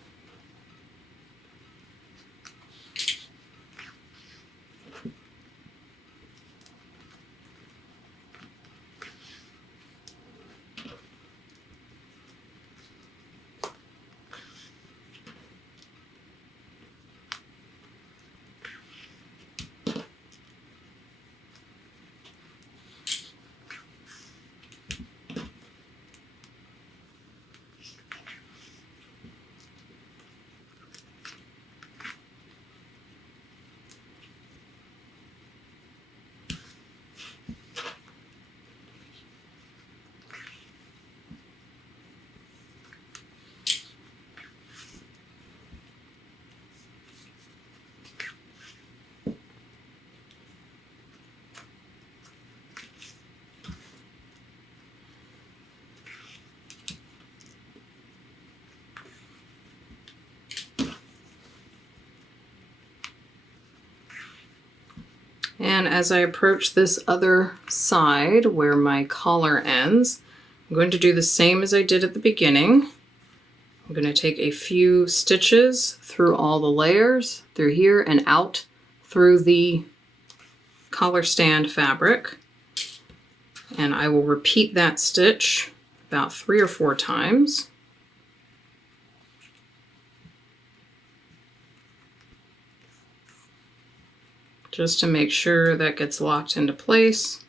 And as I approach this other side where my collar ends, I'm going to do the same as I did at the beginning. I'm going to take a few stitches through all the layers, through here and out through the collar stand fabric. And I will repeat that stitch about 3 or 4 times. Just to make sure that gets locked into place.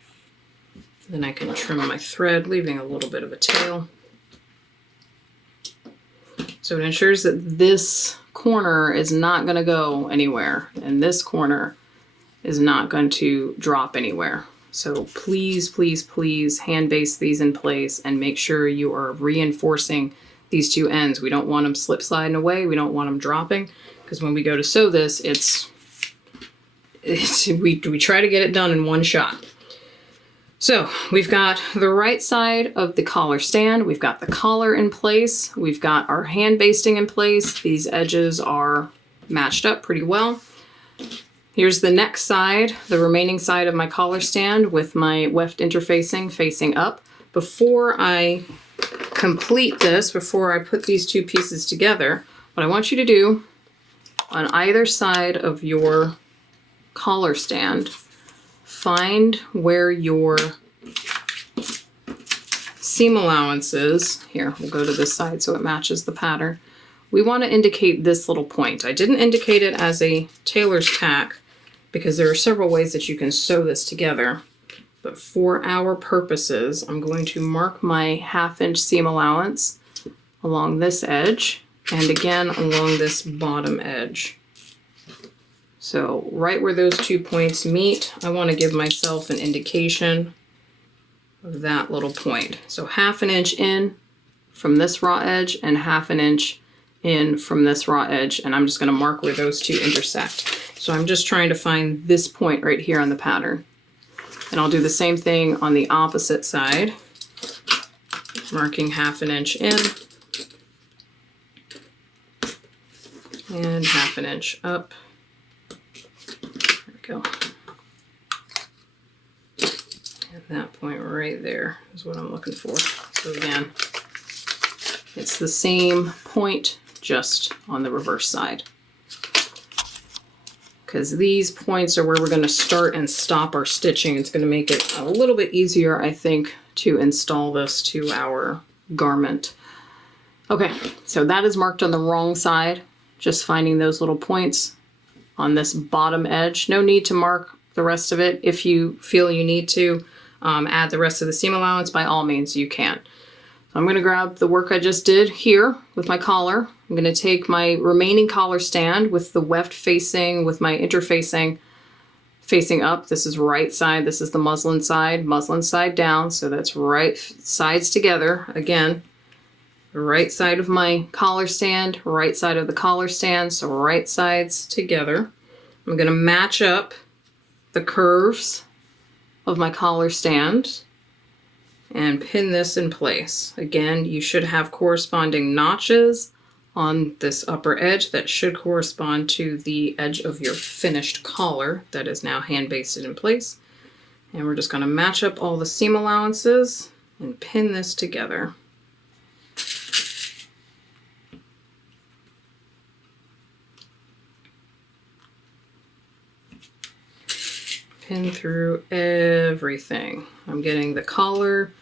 Then I can trim my thread, leaving a little bit of a tail. So it ensures that this corner is not going to go anywhere, and this corner is not going to drop anywhere. So please, please, please hand baste these in place and make sure you are reinforcing these two ends. We don't want them slip sliding away. We don't want them dropping, because when we go to sew this, we try to get it done in one shot. So we've got the right side of the collar stand. We've got the collar in place. We've got our hand basting in place. These edges are matched up pretty well. Here's the next side, the remaining side of my collar stand with my weft interfacing facing up. Before I complete this, before I put these two pieces together, what I want you to do on either side of your collar stand, find where your seam allowance is. Here, we'll go to this side so it matches the pattern. We want to indicate this little point. I didn't indicate it as a tailor's tack because there are several ways that you can sew this together. But for our purposes, I'm going to mark my 1/2 inch seam allowance along this edge and again along this bottom edge. So right where those 2 points meet, I want to give myself an indication of that little point. So 1/2 inch in from this raw edge and 1/2 inch in from this raw edge, and I'm just going to mark where those two intersect. So I'm just trying to find this point right here on the pattern. And I'll do the same thing on the opposite side, marking 1/2 inch in and 1/2 inch up. Go. And that point right there is what I'm looking for. So again, it's the same point, just on the reverse side. Because these points are where we're going to start and stop our stitching. It's going to make it a little bit easier, I think, to install this to our garment. Okay, so that is marked on the wrong side. Just finding those little points on this bottom edge. No need to mark the rest of it. If you feel you need to add the rest of the seam allowance, by all means you can. So I'm going to grab the work I just did here with my collar. I'm going to take my remaining collar stand with the weft facing, with my interfacing facing up. This is right side, this is the muslin side down, so that's right sides together. Again, right side of my collar stand, right side of the collar stand, so right sides together. I'm going to match up the curves of my collar stand and pin this in place. Again, you should have corresponding notches on this upper edge that should correspond to the edge of your finished collar that is now hand basted in place. And we're just going to match up all the seam allowances and pin this together. Pin through everything. I'm getting the collar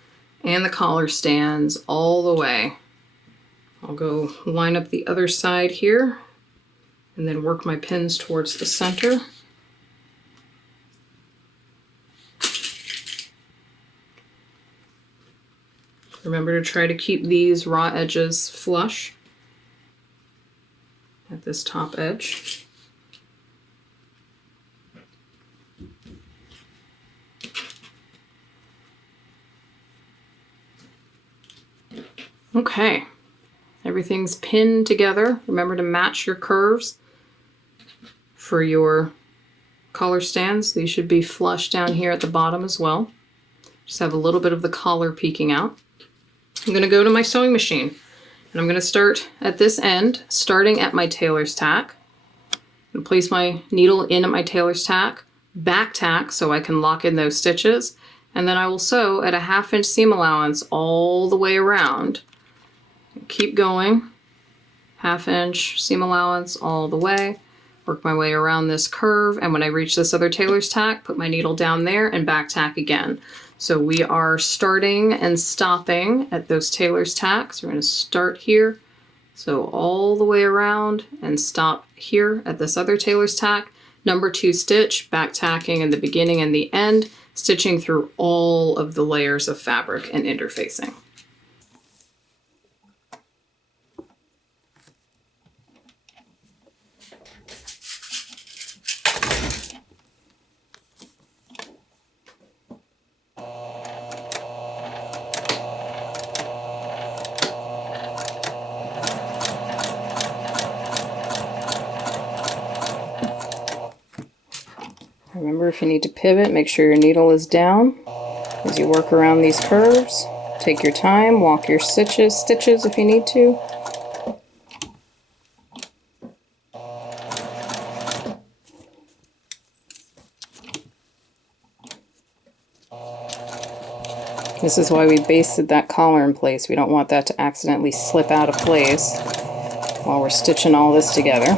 and the collar stands all the way. I'll go line up the other side here and then work my pins towards the center. Remember to try to keep these raw edges flush at this top edge. Okay, everything's pinned together. Remember to match your curves for your collar stands. These should be flush down here at the bottom as well. Just have a little bit of the collar peeking out. I'm going to go to my sewing machine and I'm going to start at this end, starting at my tailor's tack. I'm going to place my needle in at my tailor's tack, back tack so I can lock in those stitches, and then I will sew at a 1/2 inch seam allowance all the way around. Keep going, 1/2 inch seam allowance all the way, work my way around this curve, and when I reach this other tailor's tack, put my needle down there and back tack again. So we are starting and stopping at those tailor's tacks. We're going to start here, so all the way around, and stop here at this other tailor's tack. Number 2 stitch, back tacking in the beginning and the end, stitching through all of the layers of fabric and interfacing. Remember, if you need to pivot, make sure your needle is down as you work around these curves. Take your time, walk your stitches if you need to. This is why we basted that collar in place. We don't want that to accidentally slip out of place while we're stitching all this together.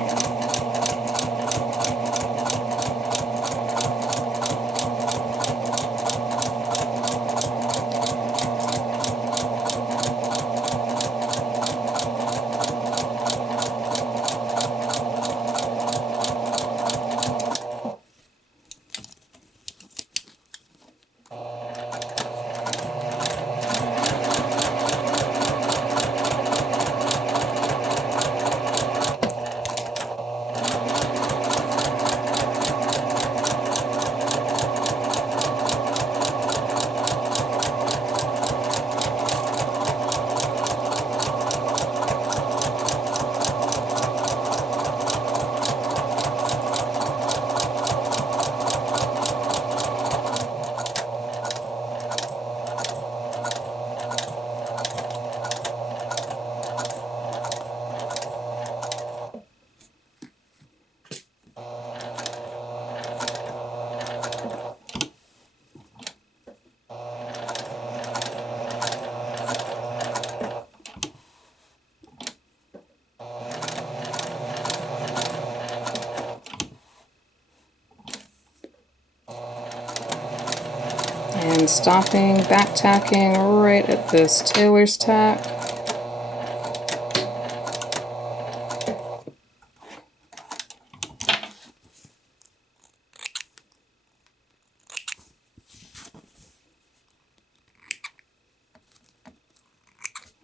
And stopping, back tacking right at this tailor's tack.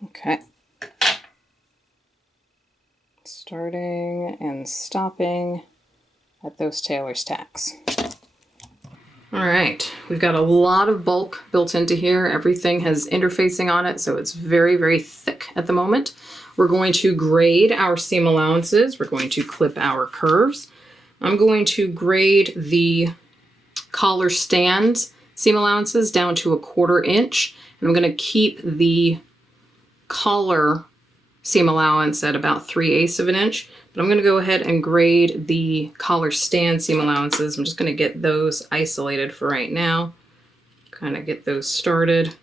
Okay. Starting and stopping at those tailor's tacks. All right, we've got a lot of bulk built into here. Everything has interfacing on it, so it's very, very thick at the moment. We're going to grade our seam allowances. We're going to clip our curves. I'm going to grade the collar stands seam allowances down to 1/4 inch, and I'm going to keep the collar seam allowance at about 3/8 of an inch. But I'm going to go ahead and grade the collar stand seam allowances. I'm just going to get those isolated for right now, kind of get those started.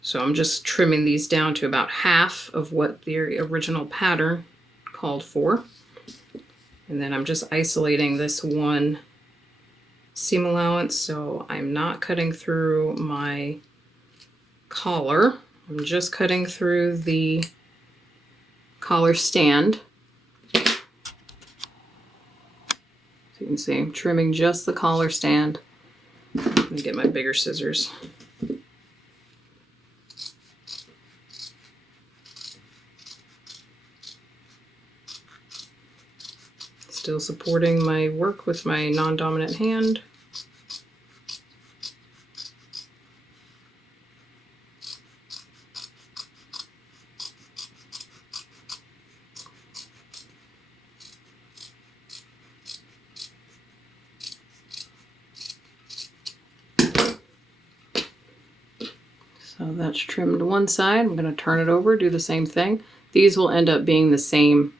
So I'm just trimming these down to about half of what the original pattern called for. And then I'm just isolating this one seam allowance, so I'm not cutting through my collar. I'm just cutting through the collar stand. So you can see I'm trimming just the collar stand. Let me get my bigger scissors. Still supporting my work with my non-dominant hand. So that's trimmed one side. I'm going to turn it over, do the same thing. These will end up being the same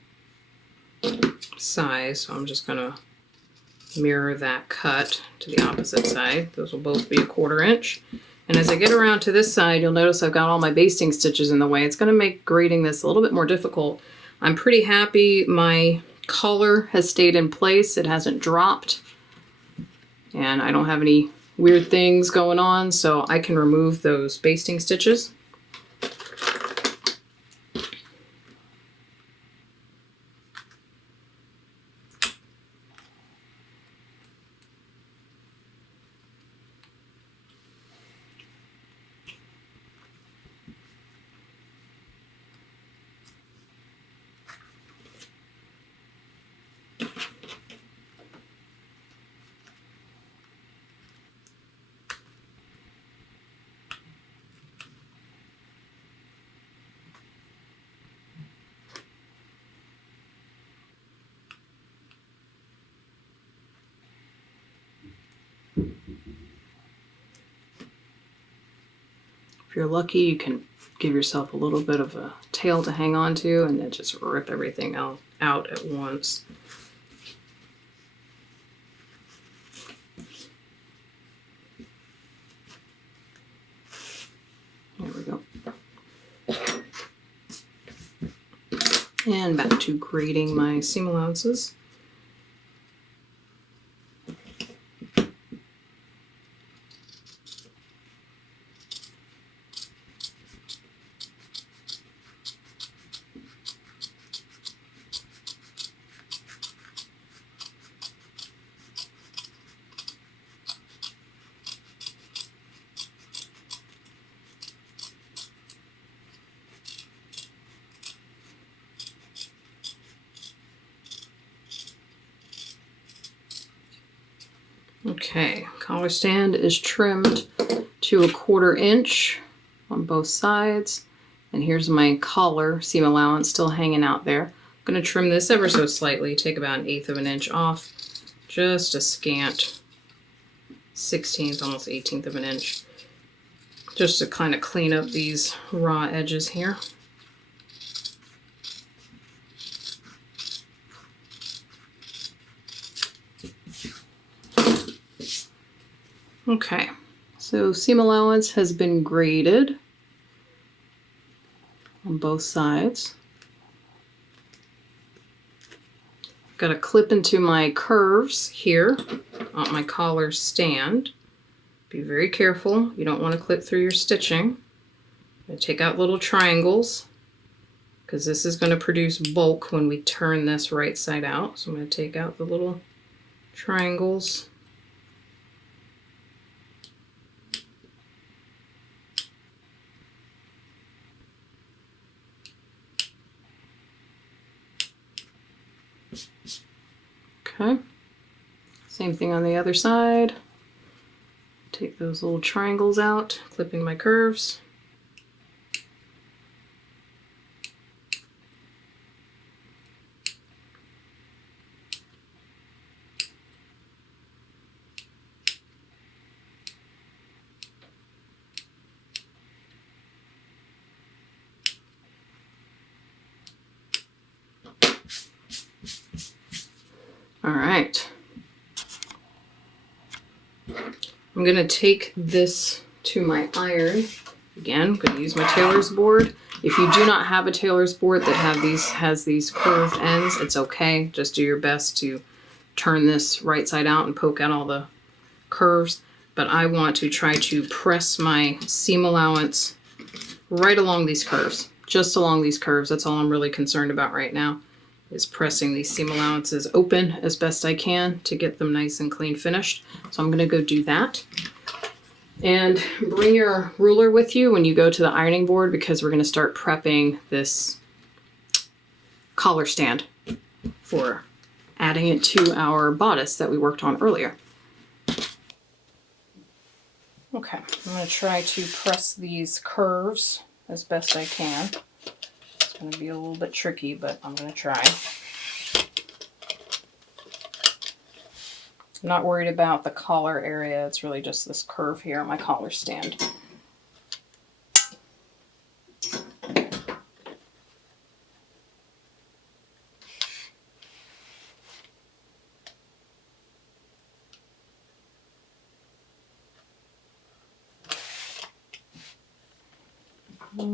size, so I'm just going to mirror that cut to the opposite side. Those will both be 1/4 inch. And as I get around to this side, you'll notice I've got all my basting stitches in the way. It's going to make grading this a little bit more difficult. I'm pretty happy my collar has stayed in place. It hasn't dropped. And I don't have any weird things going on, so I can remove those basting stitches. If you're lucky, you can give yourself a little bit of a tail to hang on to and then just rip everything out at once. There we go. And back to grading my seam allowances. Okay, collar stand is trimmed to 1/4 inch on both sides. And here's my collar seam allowance still hanging out there. I'm going to trim this ever so slightly, take about 1/8 of an inch off, just a scant 1/16, almost 1/18 of an inch, just to kind of clean up these raw edges here. Okay, so seam allowance has been graded on both sides. Got to clip into my curves here on my collar stand. Be very careful. You don't want to clip through your stitching. I'm going to take out little triangles because this is going to produce bulk when we turn this right side out. So I'm going to take out the little triangles. Okay, same thing on the other side. Take those little triangles out, clipping my curves. All right. I'm going to take this to my iron. Again, I'm going to use my tailor's board. If you do not have a tailor's board that has these curved ends, it's okay. Just do your best to turn this right side out and poke out all the curves. But I want to try to press my seam allowance right along these curves. Just along these curves. That's all I'm really concerned about right now, is pressing these seam allowances open as best I can to get them nice and clean finished. So I'm going to go do that. And bring your ruler with you when you go to the ironing board, because we're going to start prepping this collar stand for adding it to our bodice that we worked on earlier. Okay, I'm going to try to press these curves as best I can. It's going to be a little bit tricky, but I'm going to try. I'm not worried about the collar area. It's really just this curve here on my collar stand. Now,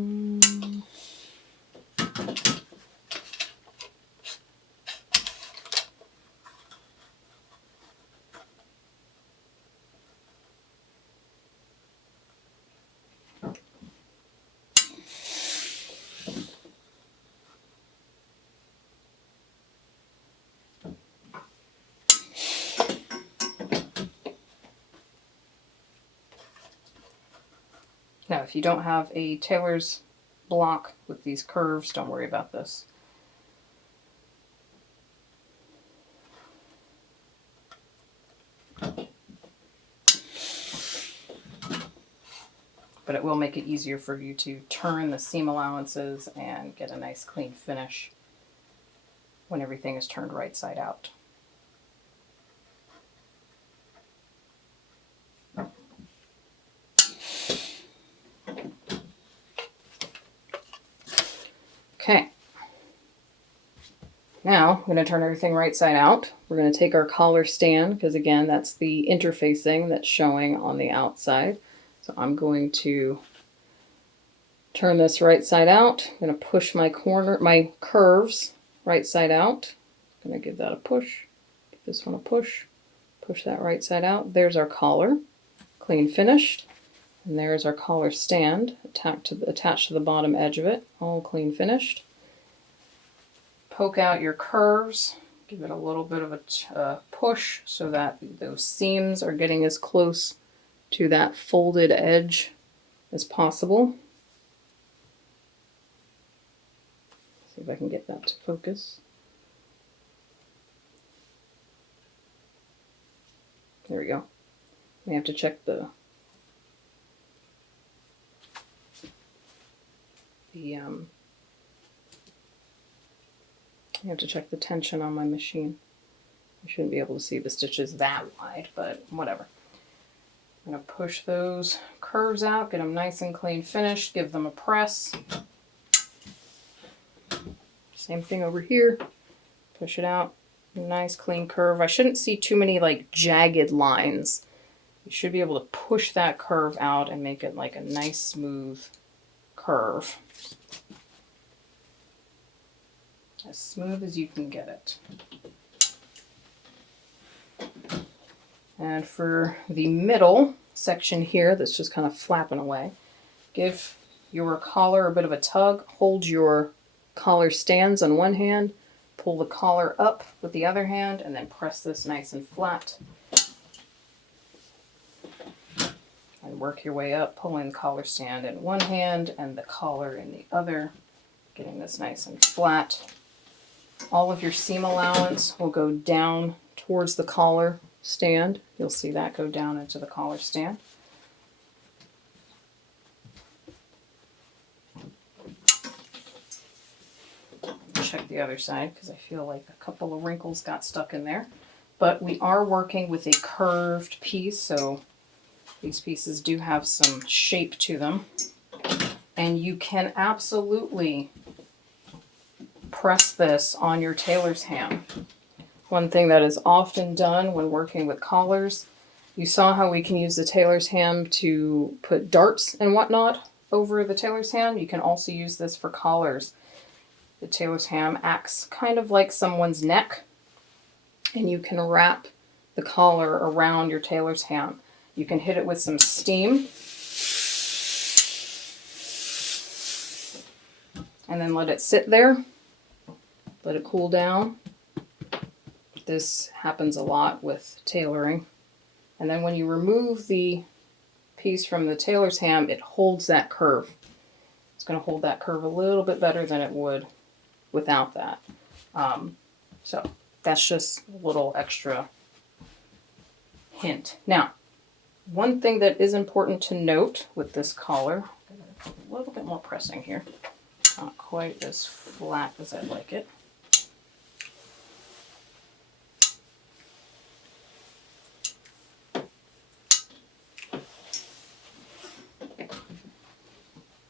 if you don't have a tailor's block with these curves, don't worry about this. But it will make it easier for you to turn the seam allowances and get a nice clean finish when everything is turned right side out. Okay, now I'm going to turn everything right side out. We're going to take our collar stand, because again, that's the interfacing that's showing on the outside. So I'm going to turn this right side out. I'm going to push my curves right side out. I'm going to give that a push. Give this one a push. Push that right side out. There's our collar, clean finished. And there's our collar stand attached to the bottom edge of it, all clean finished. Poke out your curves, give it a little bit of a push so that those seams are getting as close to that folded edge as possible. See if I can get that to focus. There we go. We have to check I have to check the tension on my machine. You shouldn't be able to see the stitches that wide, but whatever. I'm going to push those curves out, get them nice and clean finished, give them a press. Same thing over here. Push it out. Nice clean curve. I shouldn't see too many like jagged lines. You should be able to push that curve out and make it like a nice smooth curve. As smooth as you can get it. And for the middle section here that's just kind of flapping away, give your collar a bit of a tug. Hold your collar stands on one hand, pull the collar up with the other hand, and then press this nice and flat. And work your way up, pulling the collar stand in one hand and the collar in the other, getting this nice and flat. All of your seam allowance will go down towards the collar stand. You'll see that go down into the collar stand. Check the other side because I feel like a couple of wrinkles got stuck in there. But we are working with a curved piece, so these pieces do have some shape to them. And you can absolutely press this on your tailor's ham. One thing that is often done when working with collars, you saw how we can use the tailor's ham to put darts and whatnot over the tailor's ham. You can also use this for collars. The tailor's ham acts kind of like someone's neck, and you can wrap the collar around your tailor's ham. You can hit it with some steam and then let it sit there. Let it cool down. This happens a lot with tailoring. And then when you remove the piece from the tailor's ham, it holds that curve. It's going to hold that curve a little bit better than it would without that. So that's just a little extra hint. Now, one thing that is important to note with this collar, a little bit more pressing here. Not quite as flat as I'd like it.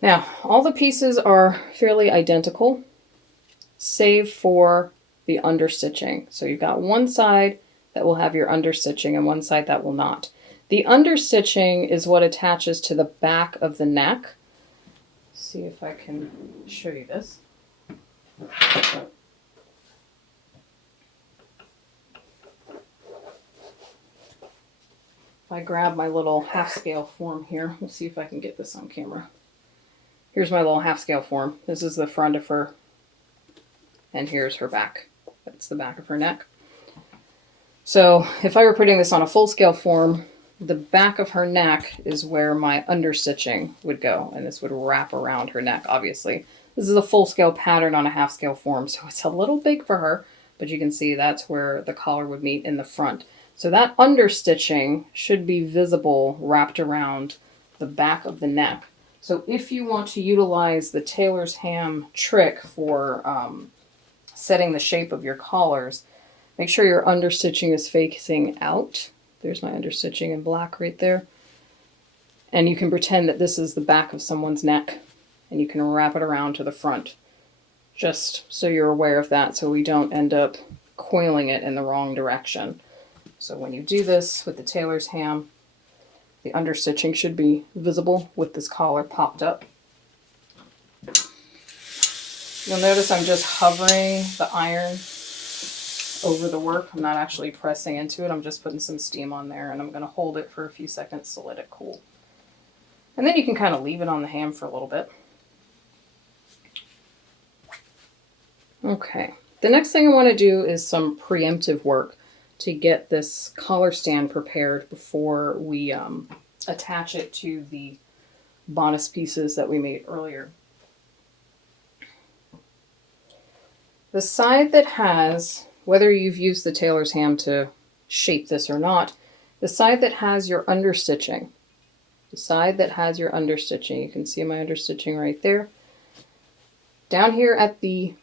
Now, all the pieces are fairly identical, save for the understitching. So you've got one side that will have your understitching and one side that will not. The understitching is what attaches to the back of the neck. see if I can show you this. If I grab my little half-scale form here, we'll see if I can get this on camera. Here's my little half-scale form. This is the front of her, and here's her back. That's the back of her neck. So if I were putting this on a full-scale form, the back of her neck is where my understitching would go, and this would wrap around her neck, obviously. This is a full-scale pattern on a half-scale form, so it's a little big for her, but you can see that's where the collar would meet in the front. So that understitching should be visible wrapped around the back of the neck. So if you want to utilize the tailor's ham trick for setting the shape of your collars, make sure your understitching is facing out. There's my understitching in black right there. And you can pretend that this is the back of someone's neck, and you can wrap it around to the front, just so you're aware of that, so we don't end up coiling it in the wrong direction. So when you do this with the tailor's ham, the understitching should be visible with this collar popped up. You'll notice I'm just hovering the iron over the work. I'm not actually pressing into it. I'm just putting some steam on there, and I'm going to hold it for a few seconds to let it cool. And then you can kind of leave it on the ham for a little bit. Okay, the next thing I want to do is some preemptive work to get this collar stand prepared before we attach it to the bodice pieces that we made earlier. The side that has, whether you've used the tailor's ham to shape this or not, the side that has your understitching, you can see my understitching right there. Down here at the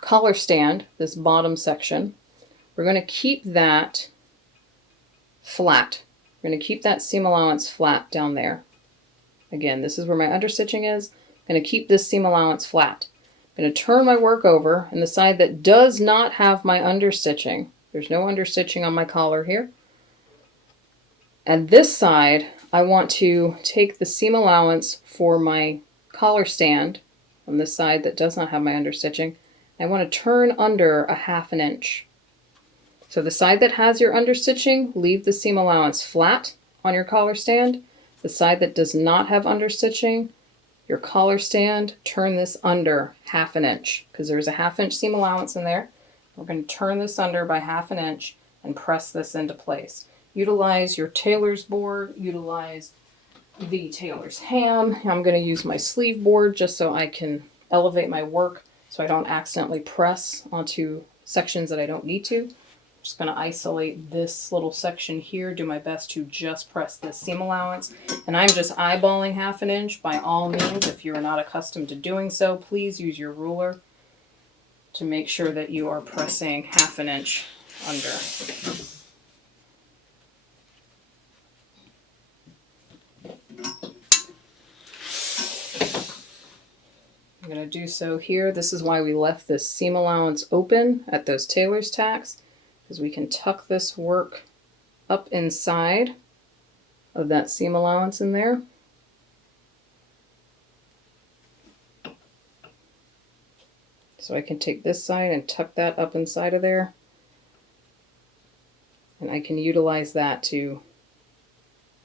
collar stand, this bottom section, we're going to keep that flat. We're going to keep that seam allowance flat down there. Again, this is where my understitching is. I'm going to keep this seam allowance flat. I'm going to turn my work over, and the side that does not have my understitching, there's no understitching on my collar here. And this side, I want to take the seam allowance for my collar stand on this side that does not have my understitching. I want to turn under a 1/2 inch. So the side that has your understitching, leave the seam allowance flat on your collar stand. The side that does not have understitching, your collar stand, turn this under 1/2 inch, because there's a 1/2 inch seam allowance in there. We're going to turn this under by 1/2 inch and press this into place. Utilize your tailor's board, utilize the tailor's ham. I'm going to use my sleeve board just so I can elevate my work so I don't accidentally press onto sections that I don't need to. I'm just going to isolate this little section here, do my best to just press this seam allowance. And I'm just eyeballing 1/2 inch. By all means, if you're not accustomed to doing so, please use your ruler to make sure that you are pressing 1/2 inch under. I'm going to do so here. This is why we left this seam allowance open at those tailor's tacks, because we can tuck this work up inside of that seam allowance in there. So I can take this side and tuck that up inside of there, and I can utilize that to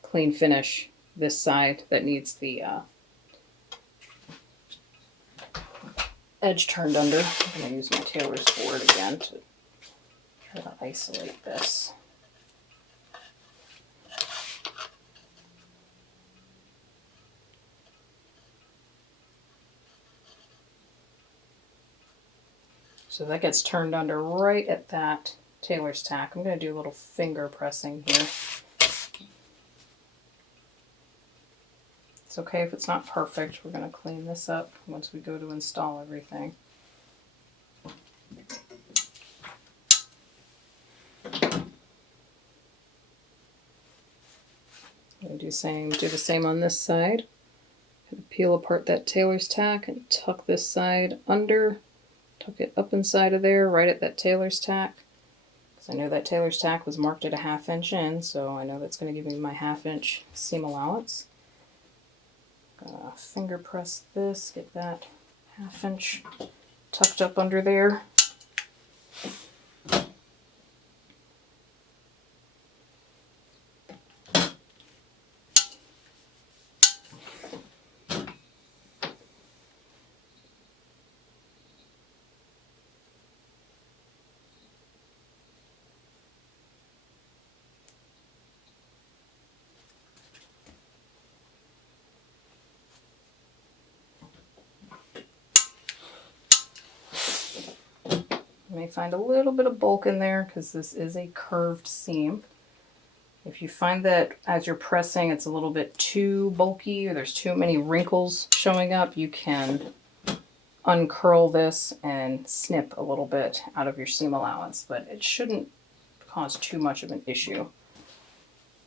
clean finish this side that needs the edge turned under. I'm going to use my tailor's board again to try to isolate this. So that gets turned under right at that tailor's tack. I'm going to do a little finger pressing here. It's okay if it's not perfect. We're going to clean this up once we go to install everything. I'm going to do the same on this side. Peel apart that tailor's tack and tuck this side under. Tuck it up inside of there, right at that tailor's tack. Because I know that tailor's tack was marked at a 1/2 inch in, so I know that's going to give me my 1/2 inch seam allowance. Gonna finger press this, get that 1/2 inch tucked up under there. You may find a little bit of bulk in there because this is a curved seam. If you find that as you're pressing it's a little bit too bulky or there's too many wrinkles showing up, you can uncurl this and snip a little bit out of your seam allowance, but it shouldn't cause too much of an issue.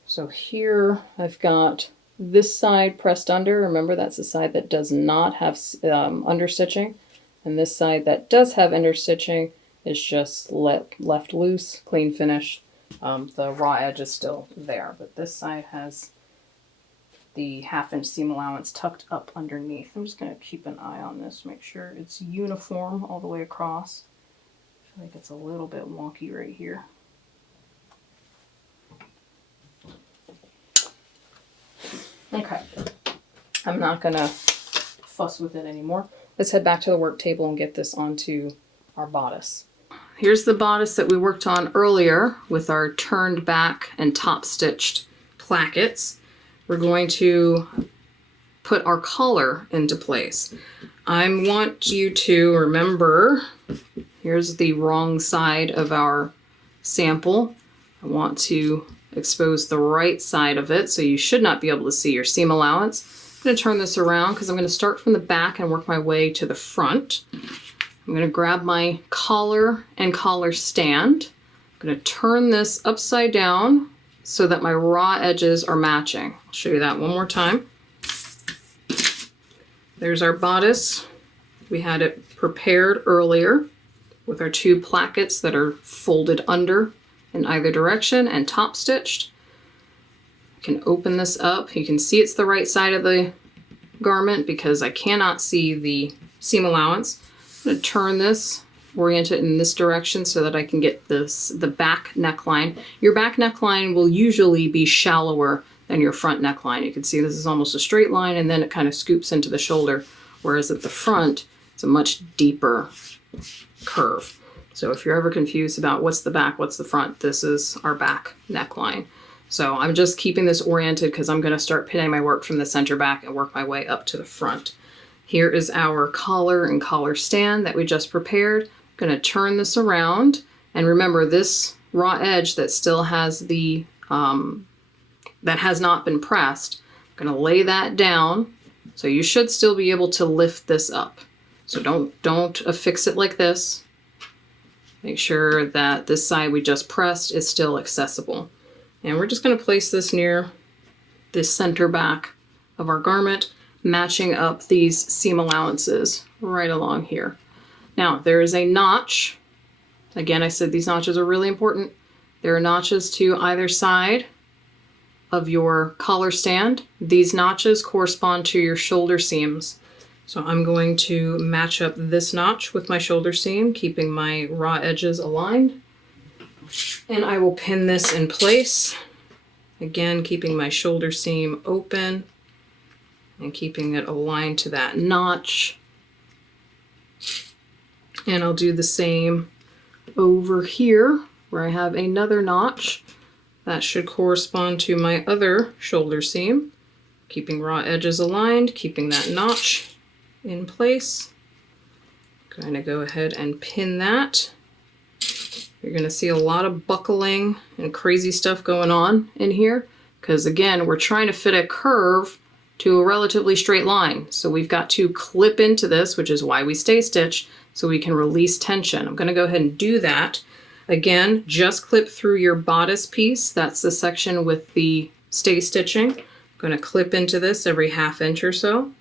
So here I've got this side pressed under. Remember, that's the side that does not have understitching, and this side that does have understitching is just left loose, clean finish. The raw edge is still there, but this side has the 1/2 inch seam allowance tucked up underneath. I'm just going to keep an eye on this, make sure it's uniform all the way across. I feel like it's a little bit wonky right here. Okay, I'm not going to fuss with it anymore. Let's head back to the work table and get this onto our bodice. Here's the bodice that we worked on earlier with our turned back and top stitched plackets. We're going to put our collar into place. I want you to remember, here's the wrong side of our sample. I want to expose the right side of it, so you should not be able to see your seam allowance. I'm going to turn this around because I'm going to start from the back and work my way to the front. I'm going to grab my collar and collar stand. I'm going to turn this upside down so that my raw edges are matching. I'll show you that one more time. There's our bodice. We had it prepared earlier with our 2 plackets that are folded under in either direction and top stitched. I can open this up. You can see it's the right side of the garment because I cannot see the seam allowance. I'm going to turn this, orient it in this direction so that I can get the back neckline. Your back neckline will usually be shallower than your front neckline. You can see this is almost a straight line and then it kind of scoops into the shoulder, whereas at the front it's a much deeper curve. So if you're ever confused about what's the back, what's the front, this is our back neckline. So I'm just keeping this oriented because I'm going to start pinning my work from the center back and work my way up to the front. Here is our collar and collar stand that we just prepared. I'm going to turn this around, and remember this raw edge that still has the, that has not been pressed, I'm going to lay that down. So you should still be able to lift this up. So don't affix it like this. Make sure that this side we just pressed is still accessible. And we're just going to place this near the center back of our garment, matching up these seam allowances right along here. Now there is a notch. Again, I said these notches are really important. There are notches to either side of your collar stand. These notches correspond to your shoulder seams. So I'm going to match up this notch with my shoulder seam, keeping my raw edges aligned. And I will pin this in place. Again, keeping my shoulder seam open and keeping it aligned to that notch. And I'll do the same over here where I have another notch. That should correspond to my other shoulder seam. Keeping raw edges aligned, keeping that notch in place. I'm going to go ahead and pin that. You're going to see a lot of buckling and crazy stuff going on in here because, again, we're trying to fit a curve to a relatively straight line. So we've got to clip into this, which is why we stay stitch, so we can release tension. I'm going to go ahead and do that. Again, just clip through your bodice piece. That's the section with the stay stitching. I'm going to clip into this every 1/2 inch or so.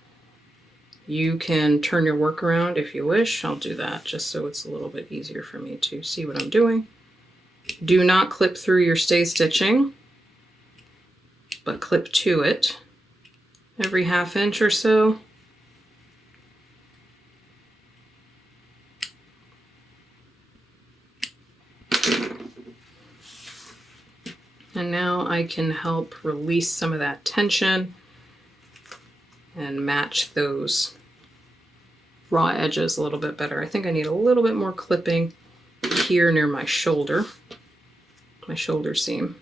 You can turn your work around if you wish. I'll do that just so it's a little bit easier for me to see what I'm doing. Do not clip through your stay stitching, but clip to it. every 1/2 inch or so. And now I can help release some of that tension and match those raw edges a little bit better. I think I need a little bit more clipping here near my shoulder seam.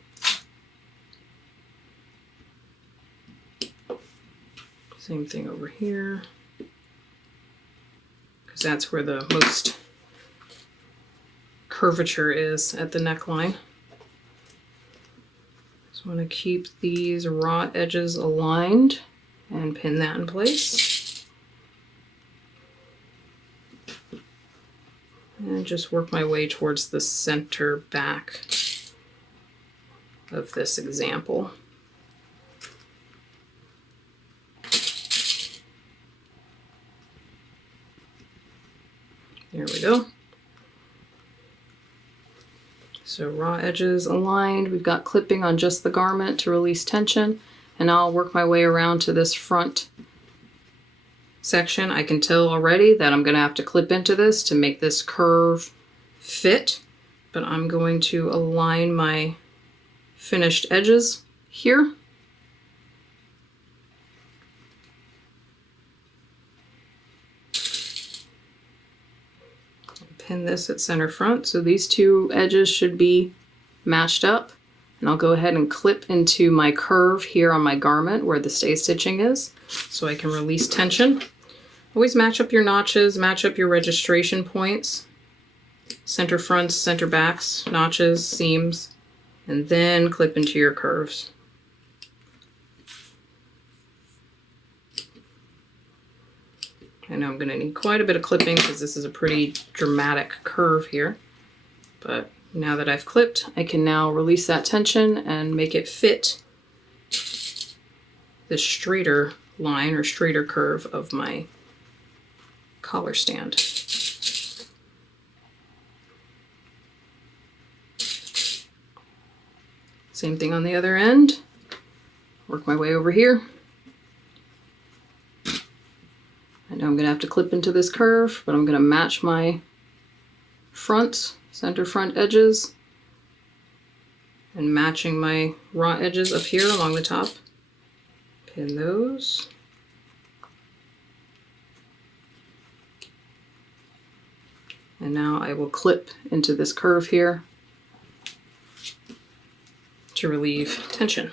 Same thing over here, because that's where the most curvature is at the neckline. Just want to keep these raw edges aligned and pin that in place. And just work my way towards the center back of this example. There we go. So raw edges aligned. We've got clipping on just the garment to release tension. And now I'll work my way around to this front section. I can tell already that I'm going to have to clip into this to make this curve fit. But I'm going to align my finished edges here. Pin this at center front, so these two edges should be matched up. And I'll go ahead and clip into my curve here on my garment where the stay stitching is, so I can release tension. Always match up your notches, match up your registration points, center fronts, center backs, notches, seams, and then clip into your curves. I know I'm going to need quite a bit of clipping because this is a pretty dramatic curve here. But now that I've clipped, I can now release that tension and make it fit the straighter line or straighter curve of my collar stand. Same thing on the other end. Work my way over here. I know I'm going to have to clip into this curve, but I'm going to match my fronts, center front edges, and matching my raw edges up here along the top. Pin those. And now I will clip into this curve here to relieve tension.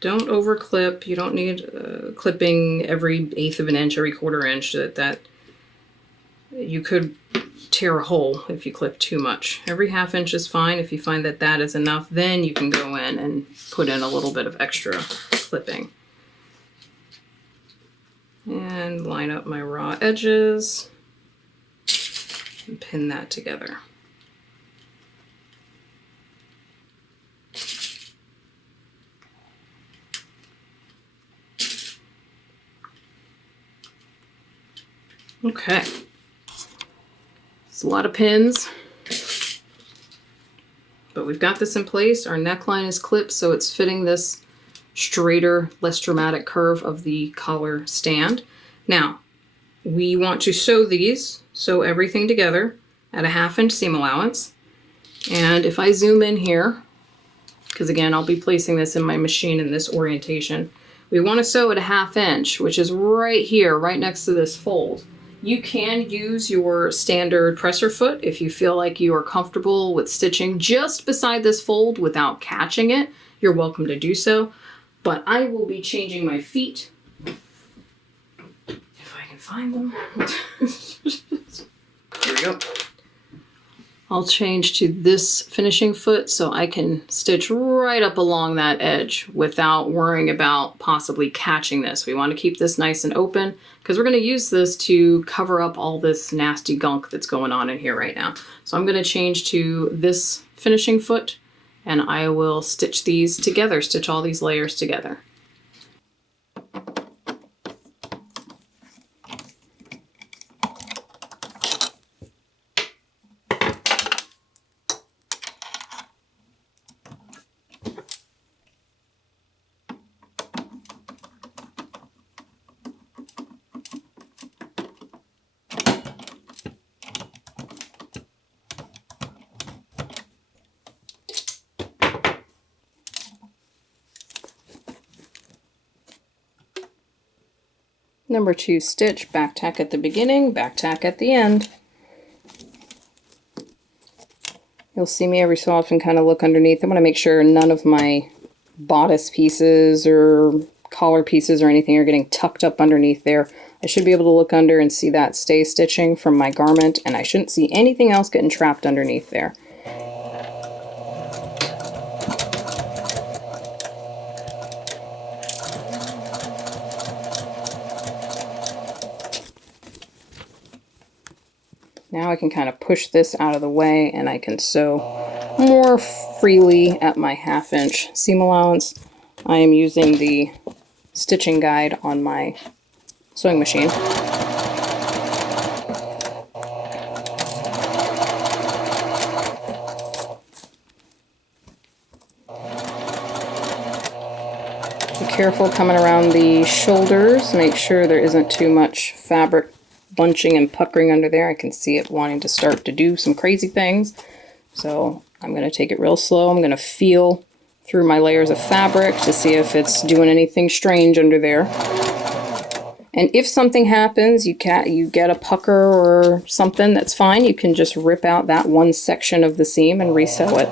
Don't over clip. You don't need clipping every 1/8 of an inch, every 1/4 inch. That you could tear a hole if you clip too much. Every 1/2 inch is fine. If you find that that is enough, then you can go in and put in a little bit of extra clipping. And line up my raw edges and pin that together. Okay, it's a lot of pins, but we've got this in place. Our neckline is clipped, so it's fitting this straighter, less dramatic curve of the collar stand. Now, we want to sew everything together at a 1/2 inch seam allowance. And if I zoom in here, because again, I'll be placing this in my machine in this orientation, we want to sew at a 1/2 inch, which is right here, right next to this fold. You can use your standard presser foot if you feel like you are comfortable with stitching just beside this fold without catching it. You're welcome to do so, but I will be changing my feet if I can find them. Here we go. I'll change to this finishing foot so I can stitch right up along that edge without worrying about possibly catching this. We want to keep this nice and open because we're going to use this to cover up all this nasty gunk that's going on in here right now. So I'm going to change to this finishing foot and I will stitch these together, stitch all these layers together. Number 2 stitch, back tack at the beginning, back tack at the end. You'll see me every so often kind of look underneath. I want to make sure none of my bodice pieces or collar pieces or anything are getting tucked up underneath there. I should be able to look under and see that stay stitching from my garment, and I shouldn't see anything else getting trapped underneath there. Now I can kind of push this out of the way and I can sew more freely at my 1/2 inch seam allowance. I am using the stitching guide on my sewing machine. Be careful coming around the shoulders. Make sure there isn't too much fabric bunching and puckering under there. I can see it wanting to start to do some crazy things. So I'm going to take it real slow. I'm going to feel through my layers of fabric to see if it's doing anything strange under there. And if something happens, you get a pucker or something, that's fine. You can just rip out that one section of the seam and resew it.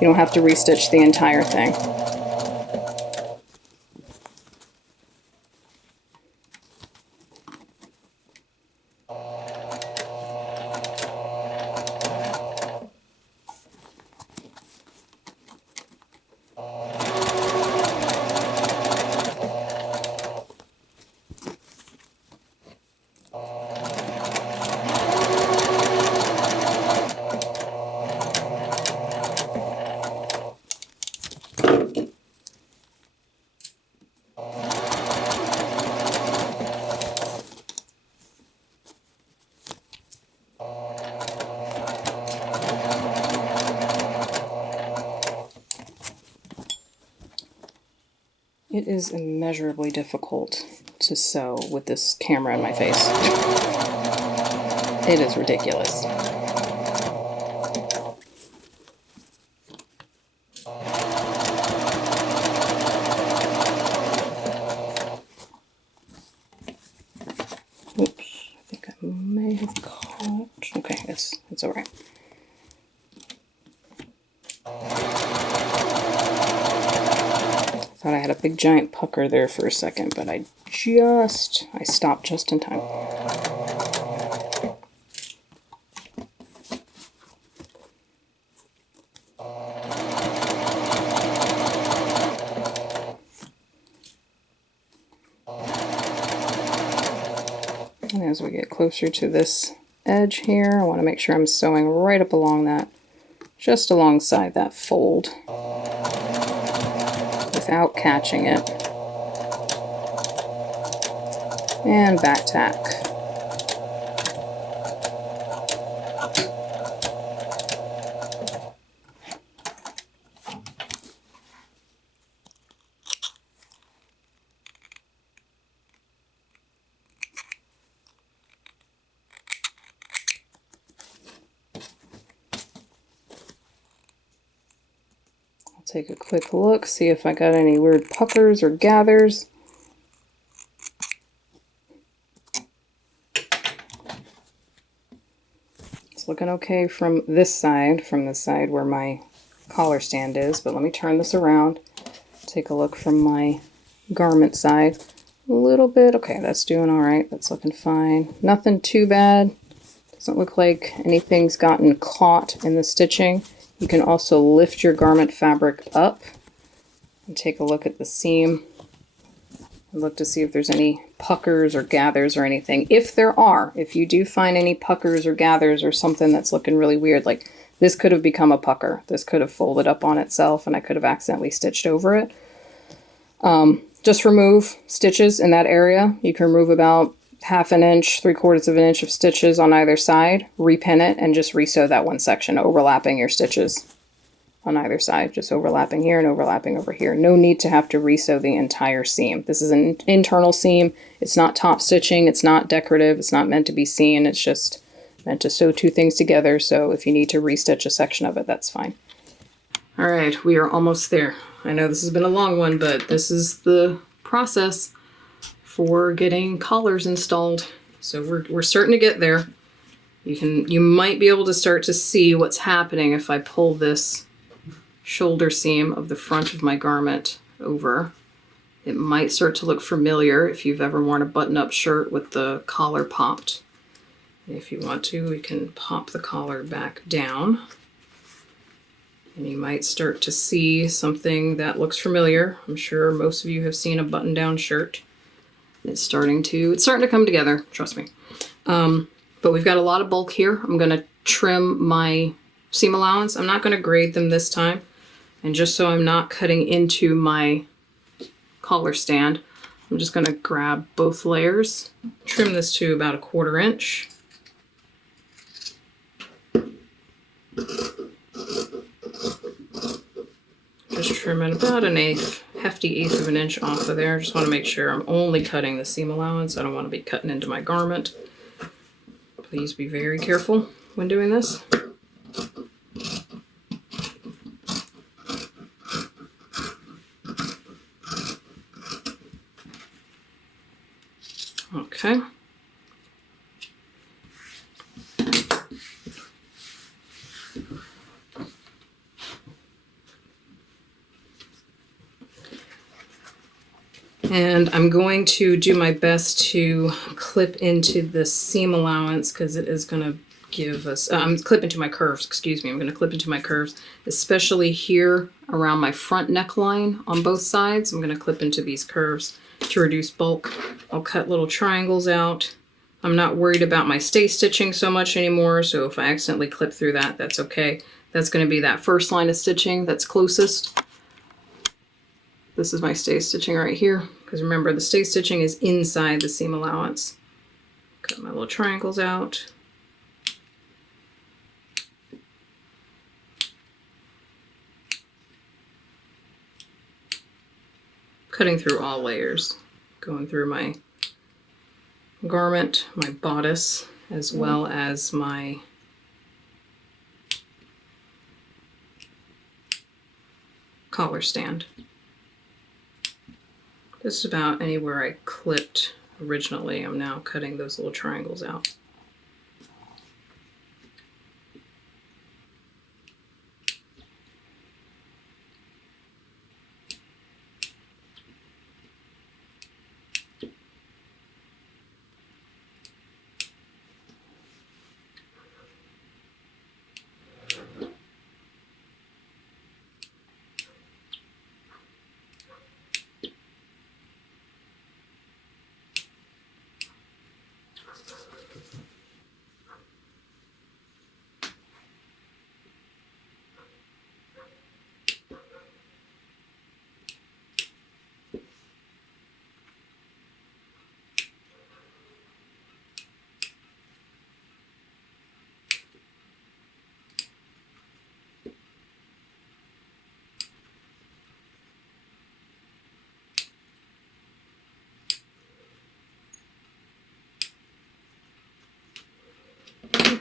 You don't have to restitch the entire thing. It is immeasurably difficult to sew with this camera in my face. It is ridiculous. Oops, I think I may have caught. Okay, it's all right. Thought I had a big giant pucker there for a second, but I stopped just in time. And as we get closer to this edge here, I want to make sure I'm sewing right up along that, just alongside that fold, without catching it. And back tack. Take a quick look, see if I got any weird puckers or gathers. It's looking okay from this side where my collar stand is, but let me turn this around. Take a look from my garment side. A little bit, okay, that's doing all right. That's looking fine. Nothing too bad. Doesn't look like anything's gotten caught in the stitching. You can also lift your garment fabric up and take a look at the seam and look to see if there's any puckers or gathers or anything. If there are, if you do find any puckers or gathers or something that's looking really weird, like this could have become a pucker. This could have folded up on itself and I could have accidentally stitched over it. Just remove stitches in that area. You can remove about 1/2 inch, 3/4 of an inch of stitches on either side, repin it, and just resew that one section, overlapping your stitches on either side, just overlapping here and overlapping over here. No need to have to resew the entire seam. This is an internal seam. It's not top stitching. It's not decorative. It's not meant to be seen. It's just meant to sew two things together. So if you need to restitch a section of it, that's fine. All right, we are almost there. I know this has been a long one, but this is the process. for getting collars installed. So we're starting to get there. You might be able to start to see what's happening if I pull this shoulder seam of the front of my garment over. It might start to look familiar if you've ever worn a button-up shirt with the collar popped. If you want to, we can pop the collar back down. And you might start to see something that looks familiar. I'm sure most of you have seen a button-down shirt. It's starting to come together, trust me. But we've got a lot of bulk here. I'm going to trim my seam allowance. I'm not going to grade them this time. And just so I'm not cutting into my collar stand, I'm just going to grab both layers, trim this to about 1/4 inch. Just trimming about an hefty eighth of an inch off of there. Just want to make sure I'm only cutting the seam allowance. I don't want to be cutting into my garment. Please be very careful when doing this. Okay. And I'm going to do my best to clip into the seam allowance because it is going to give us, clip into my curves, excuse me. I'm going to clip into my curves, especially here around my front neckline on both sides. I'm going to clip into these curves to reduce bulk. I'll cut little triangles out. I'm not worried about my stay stitching so much anymore, so if I accidentally clip through that, that's okay. That's going to be that first line of stitching that's closest. This is my stay stitching right here, because remember the stay stitching is inside the seam allowance. Cut my little triangles out. Cutting through all layers, going through my garment, my bodice, as well as my collar stand. Just about anywhere I clipped originally, I'm now cutting those little triangles out.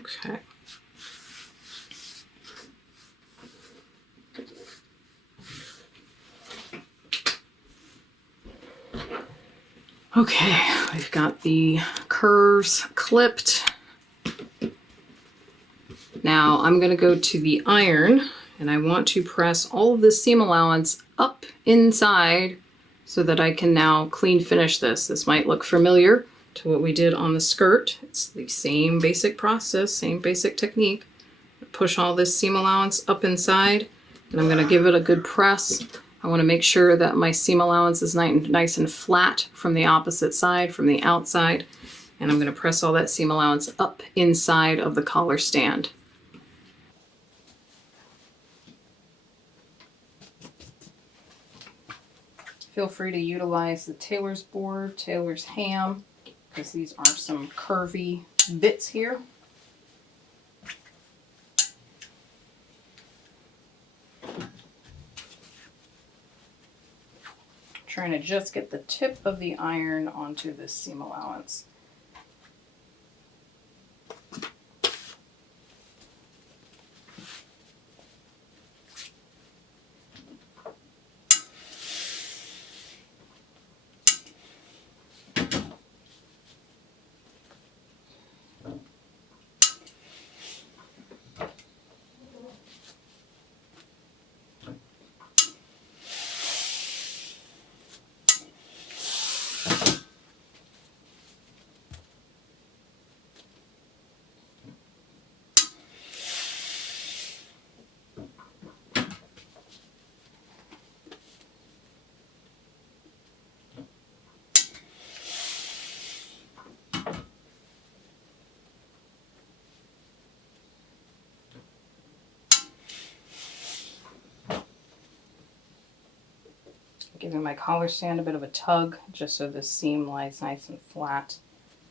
Okay. Okay, we've got the curves clipped. Now I'm going to go to the iron and I want to press all of the seam allowance up inside so that I can now clean finish this. This might look familiar to what we did on the skirt. It's the same basic process, same basic technique. Push all this seam allowance up inside and I'm going to give it a good press. I want to make sure that my seam allowance is nice and flat from the opposite side, from the outside. And I'm going to press all that seam allowance up inside of the collar stand. Feel free to utilize the tailor's board, tailor's ham, because these are some curvy bits here. Trying to just get the tip of the iron onto this seam allowance. Giving my collar stand a bit of a tug just so this seam lies nice and flat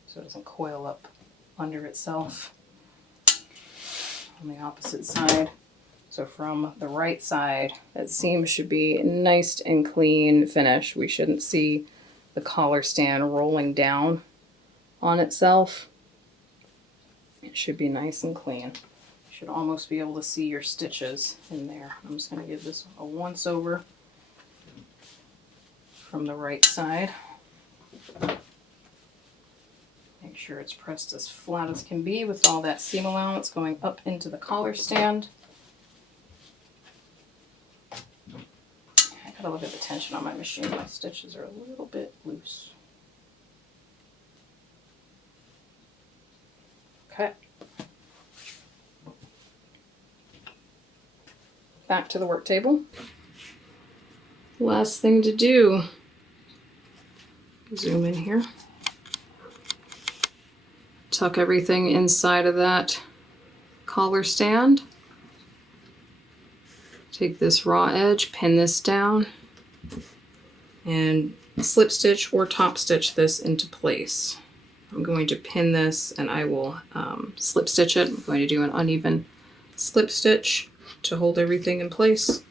so it doesn't coil up under itself. On the opposite side. So from the right side, that seam should be nice and clean finish. We shouldn't see the collar stand rolling down on itself. It should be nice and clean. You should almost be able to see your stitches in there. I'm just going to give this a once over from the right side. Make sure it's pressed as flat as can be with all that seam allowance going up into the collar stand. I gotta look at the tension on my machine. My stitches are a little bit loose. Okay. Back to the work table. Last thing to do, zoom in here. Tuck everything inside of that collar stand. Take this raw edge, pin this down, and slip stitch or top stitch this into place. I'm going to pin this and I will slip stitch it. I'm going to do an uneven slip stitch to hold everything in place.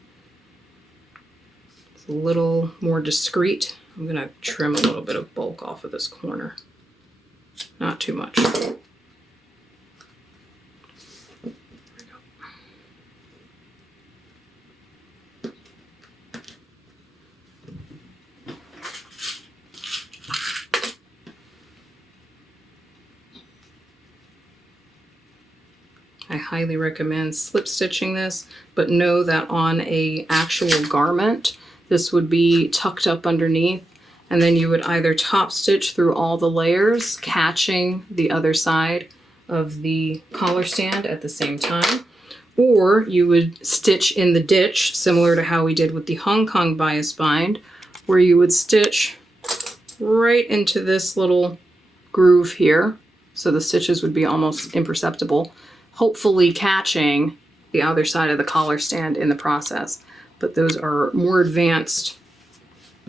It's a little more discreet. I'm going to trim a little bit of bulk off of this corner. Not too much. I highly recommend slip stitching this, but know that on a actual garment, this would be tucked up underneath, and then you would either top stitch through all the layers, catching the other side of the collar stand at the same time, or you would stitch in the ditch, similar to how we did with the Hong Kong bias bind, where you would stitch right into this little groove here, so the stitches would be almost imperceptible, hopefully catching the other side of the collar stand in the process. But those are more advanced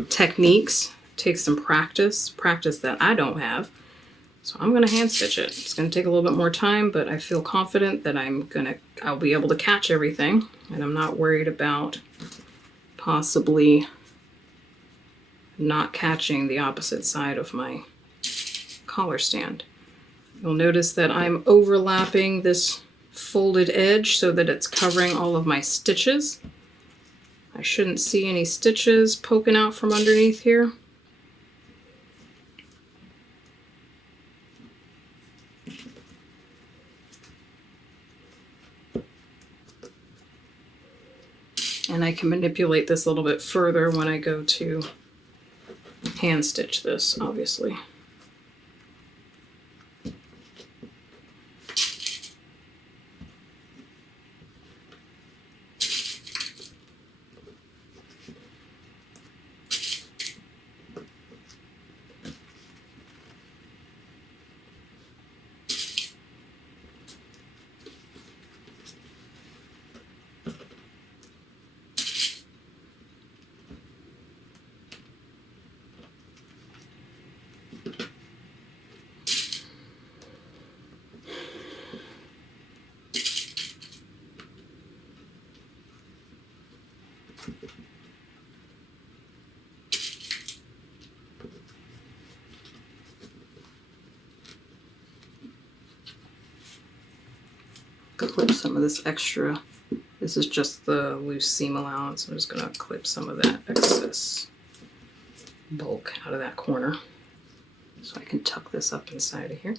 techniques. Take some practice that I don't have. So I'm gonna hand stitch it. It's gonna take a little bit more time, but I feel confident that I'll be able to catch everything, and I'm not worried about possibly not catching the opposite side of my collar stand. You'll notice that I'm overlapping this folded edge so that it's covering all of my stitches. I shouldn't see any stitches poking out from underneath here. And I can manipulate this a little bit further when I go to hand stitch this, obviously. Clip some of this extra. This is just the loose seam allowance. I'm just going to clip some of that excess bulk out of that corner so I can tuck this up inside of here.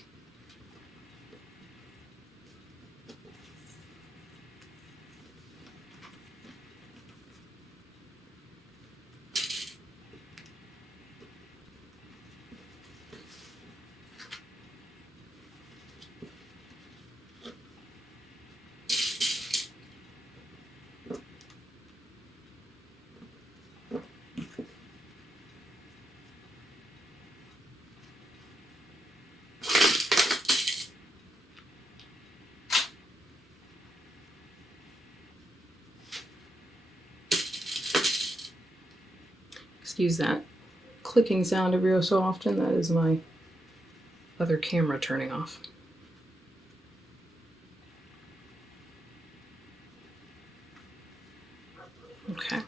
Excuse that clicking sound every so often. That is my other camera turning off. Okay.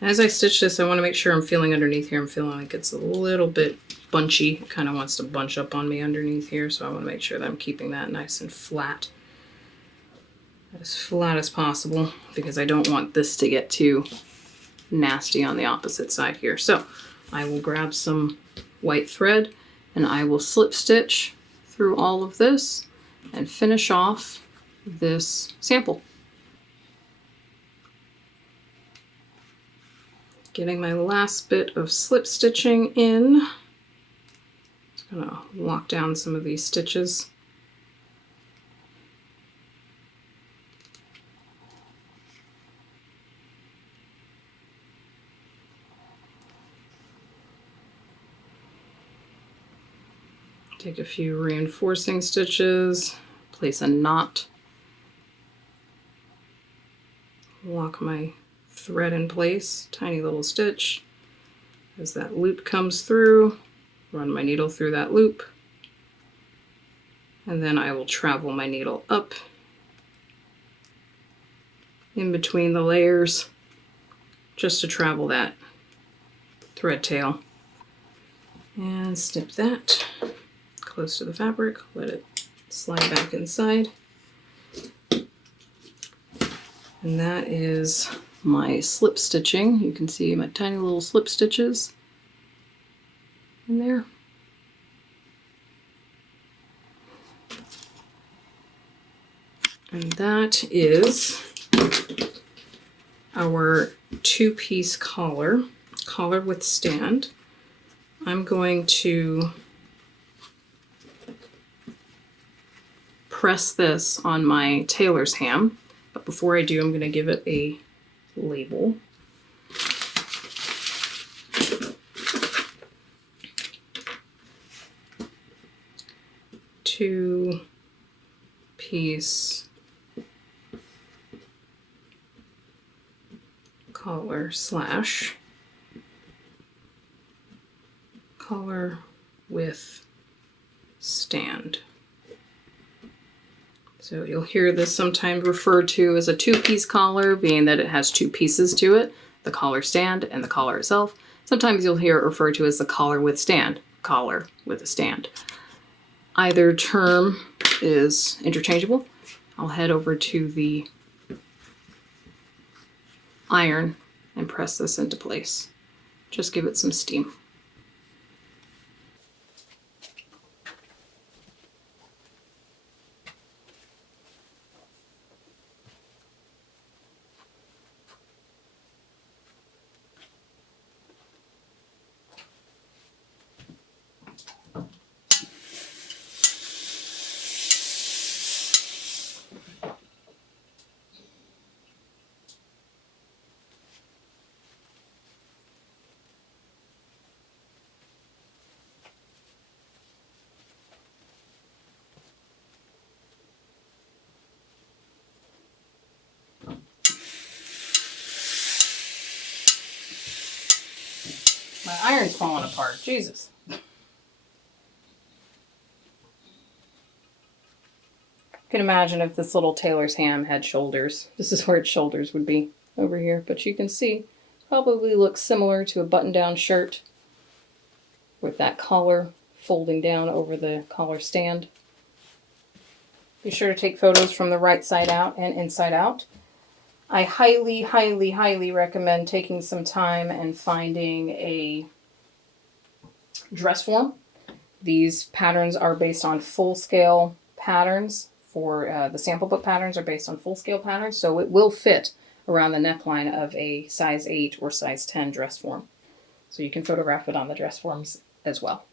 As I stitch this, I want to make sure I'm feeling underneath here. I'm feeling like it's a little bit bunchy. It kind of wants to bunch up on me underneath here, so I want to make sure that I'm keeping that nice and flat. As flat as possible, because I don't want this to get too nasty on the opposite side here. So I will grab some white thread and I will slip stitch through all of this and finish off this sample. Getting my last bit of slip stitching in. Just gonna lock down some of these stitches. Take a few reinforcing stitches, place a knot, lock my thread in place, tiny little stitch. As that loop comes through, run my needle through that loop, and then I will travel my needle up in between the layers just to travel that thread tail. And snip that close to the fabric, let it slide back inside. And that is my slip stitching. You can see my tiny little slip stitches in there. And that is our two-piece collar with stand. I'm going to press this on my tailor's ham, but before I do, I'm going to give it a label. Two-piece collar slash collar with stand. So you'll hear this sometimes referred to as a two-piece collar, being that it has two pieces to it, the collar stand and the collar itself. Sometimes you'll hear it referred to as the collar with stand, collar with a stand. Either term is interchangeable. I'll head over to the iron and press this into place. Just give it some steam. My iron's falling apart. Jesus. You can imagine if this little tailor's ham had shoulders. This is where its shoulders would be, over here. But you can see, probably looks similar to a button-down shirt with that collar folding down over the collar stand. Be sure to take photos from the right side out and inside out. I highly, highly, highly recommend taking some time and finding a dress form. These patterns are based on full-scale patterns. For the sample book patterns are based on full-scale patterns, so it will fit around the neckline of a size 8 or size 10 dress form. So you can photograph it on the dress forms as well.